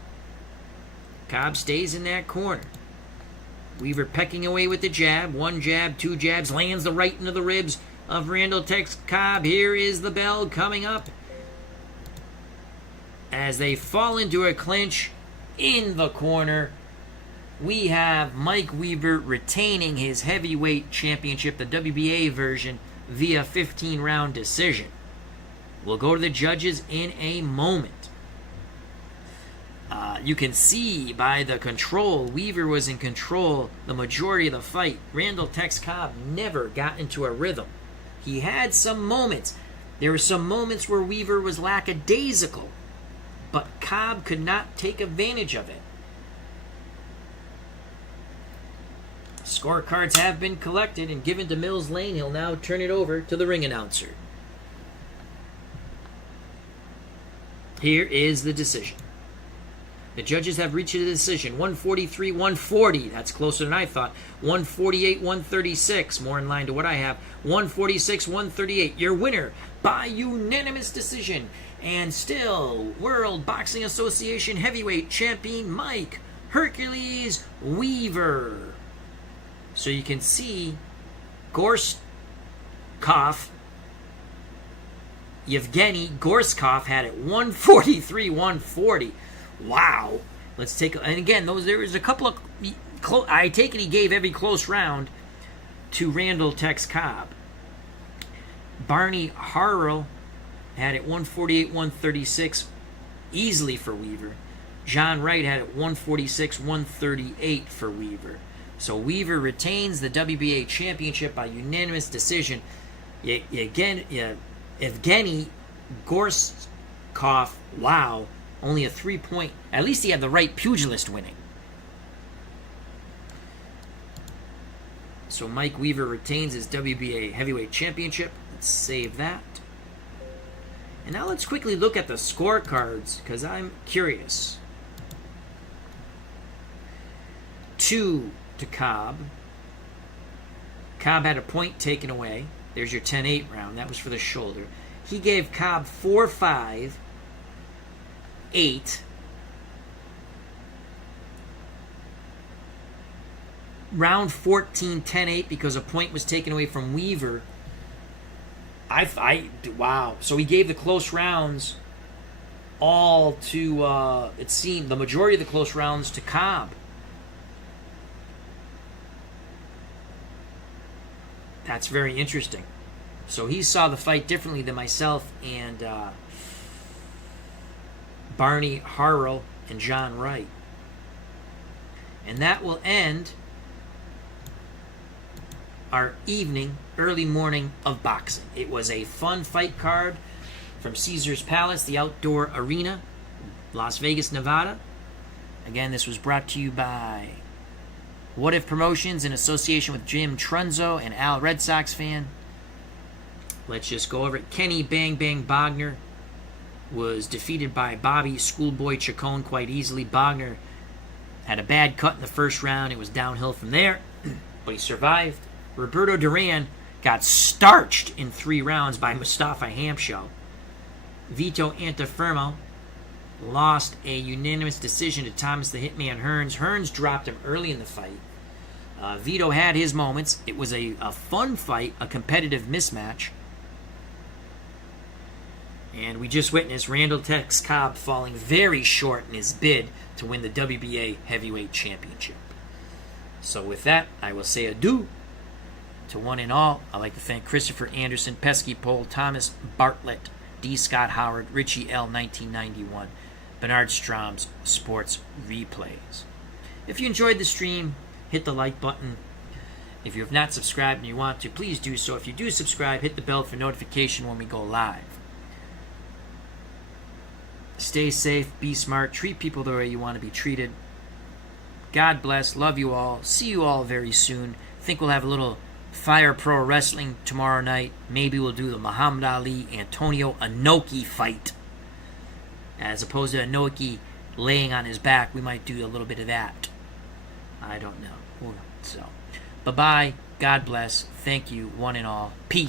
Cobb stays in that corner. Weaver pecking away with the jab. 1 jab, 2 jabs. Lands the right into the ribs of Randall Tex Cobb. Here is the bell coming up as they fall into a clinch in the corner. We have Mike Weaver retaining his heavyweight championship, the WBA version, via 15-round decision. We'll go to the judges in a moment. You can see by the control, Weaver was in control the majority of the fight. Randall Tex Cobb never got into a rhythm. He had some moments. There were some moments where Weaver was lackadaisical, but Cobb could not take advantage of it. Scorecards have been collected and given to Mills Lane. He'll now turn it over to the ring announcer. Here is the decision. The judges have reached a decision. 143-140. That's closer than I thought. 148-136. More in line to what I have. 146-138. Your winner by unanimous decision. And still, World Boxing Association Heavyweight Champion Mike Hercules Weaver. So you can see Gorskov, Yevgeny Gorskov had it 143-140. Wow. Let's take and again, there was a couple of I take it he gave every close round to Randall Tex Cobb. Barney Harrell had it 148-136 easily for Weaver. John Wright had it 146-138 for Weaver. So Weaver retains the WBA championship by unanimous decision. Evgeny Gorskov, wow. Only a 3-point. At least he had the right pugilist winning. So Mike Weaver retains his WBA heavyweight championship. Let's save that. And now let's quickly look at the scorecards, because I'm curious. 2 to Cobb. Cobb had a point taken away. There's your 10-8 round. That was for the shoulder. He gave Cobb 4-5. 8. Round 14, 10-8 because a point was taken away from Weaver. Wow. So he gave the close rounds all to, it seemed, the majority of the close rounds to Cobb. That's very interesting. So he saw the fight differently than myself and Barney Harrell and John Wright. And that will end our early morning of boxing. It was a fun fight card from Caesars Palace, the outdoor arena, Las Vegas, Nevada. Again, this was brought to you by What If Promotions in association with Jim Trunzo and Al Red Sox fan. Let's just go over it. Kenny Bang Bang Bogner was defeated by Bobby Schoolboy Chacon quite easily. Bogner had a bad cut in the first round. It was downhill from there, but he survived. Roberto Duran got starched in 3 rounds by Mustafa Hamsho. Vito Antuofermo lost a unanimous decision to Thomas the Hitman Hearns. Hearns dropped him early in the fight. Vito had his moments. It was a fun fight, a competitive mismatch. And we just witnessed Randall Tex Cobb falling very short in his bid to win the WBA Heavyweight Championship. So with that, I will say adieu to one and all. I'd like to thank Christopher Anderson, Pesky Pole, Thomas Bartlett, D. Scott Howard, Richie L. 1991, Bernard Strom's Sports Replays. If you enjoyed the stream, hit the like button. If you have not subscribed and you want to, please do so. If you do subscribe, hit the bell for notification when we go live. Stay safe, be smart, treat people the way you want to be treated. God bless, love you all. See you all very soon. Think we'll have a little Fire Pro Wrestling tomorrow night. Maybe we'll do the Muhammad Ali Antonio Inoki fight. As opposed to Inoki laying on his back, we might do a little bit of that. I don't know. So, bye-bye. God bless. Thank you, one and all. Peace.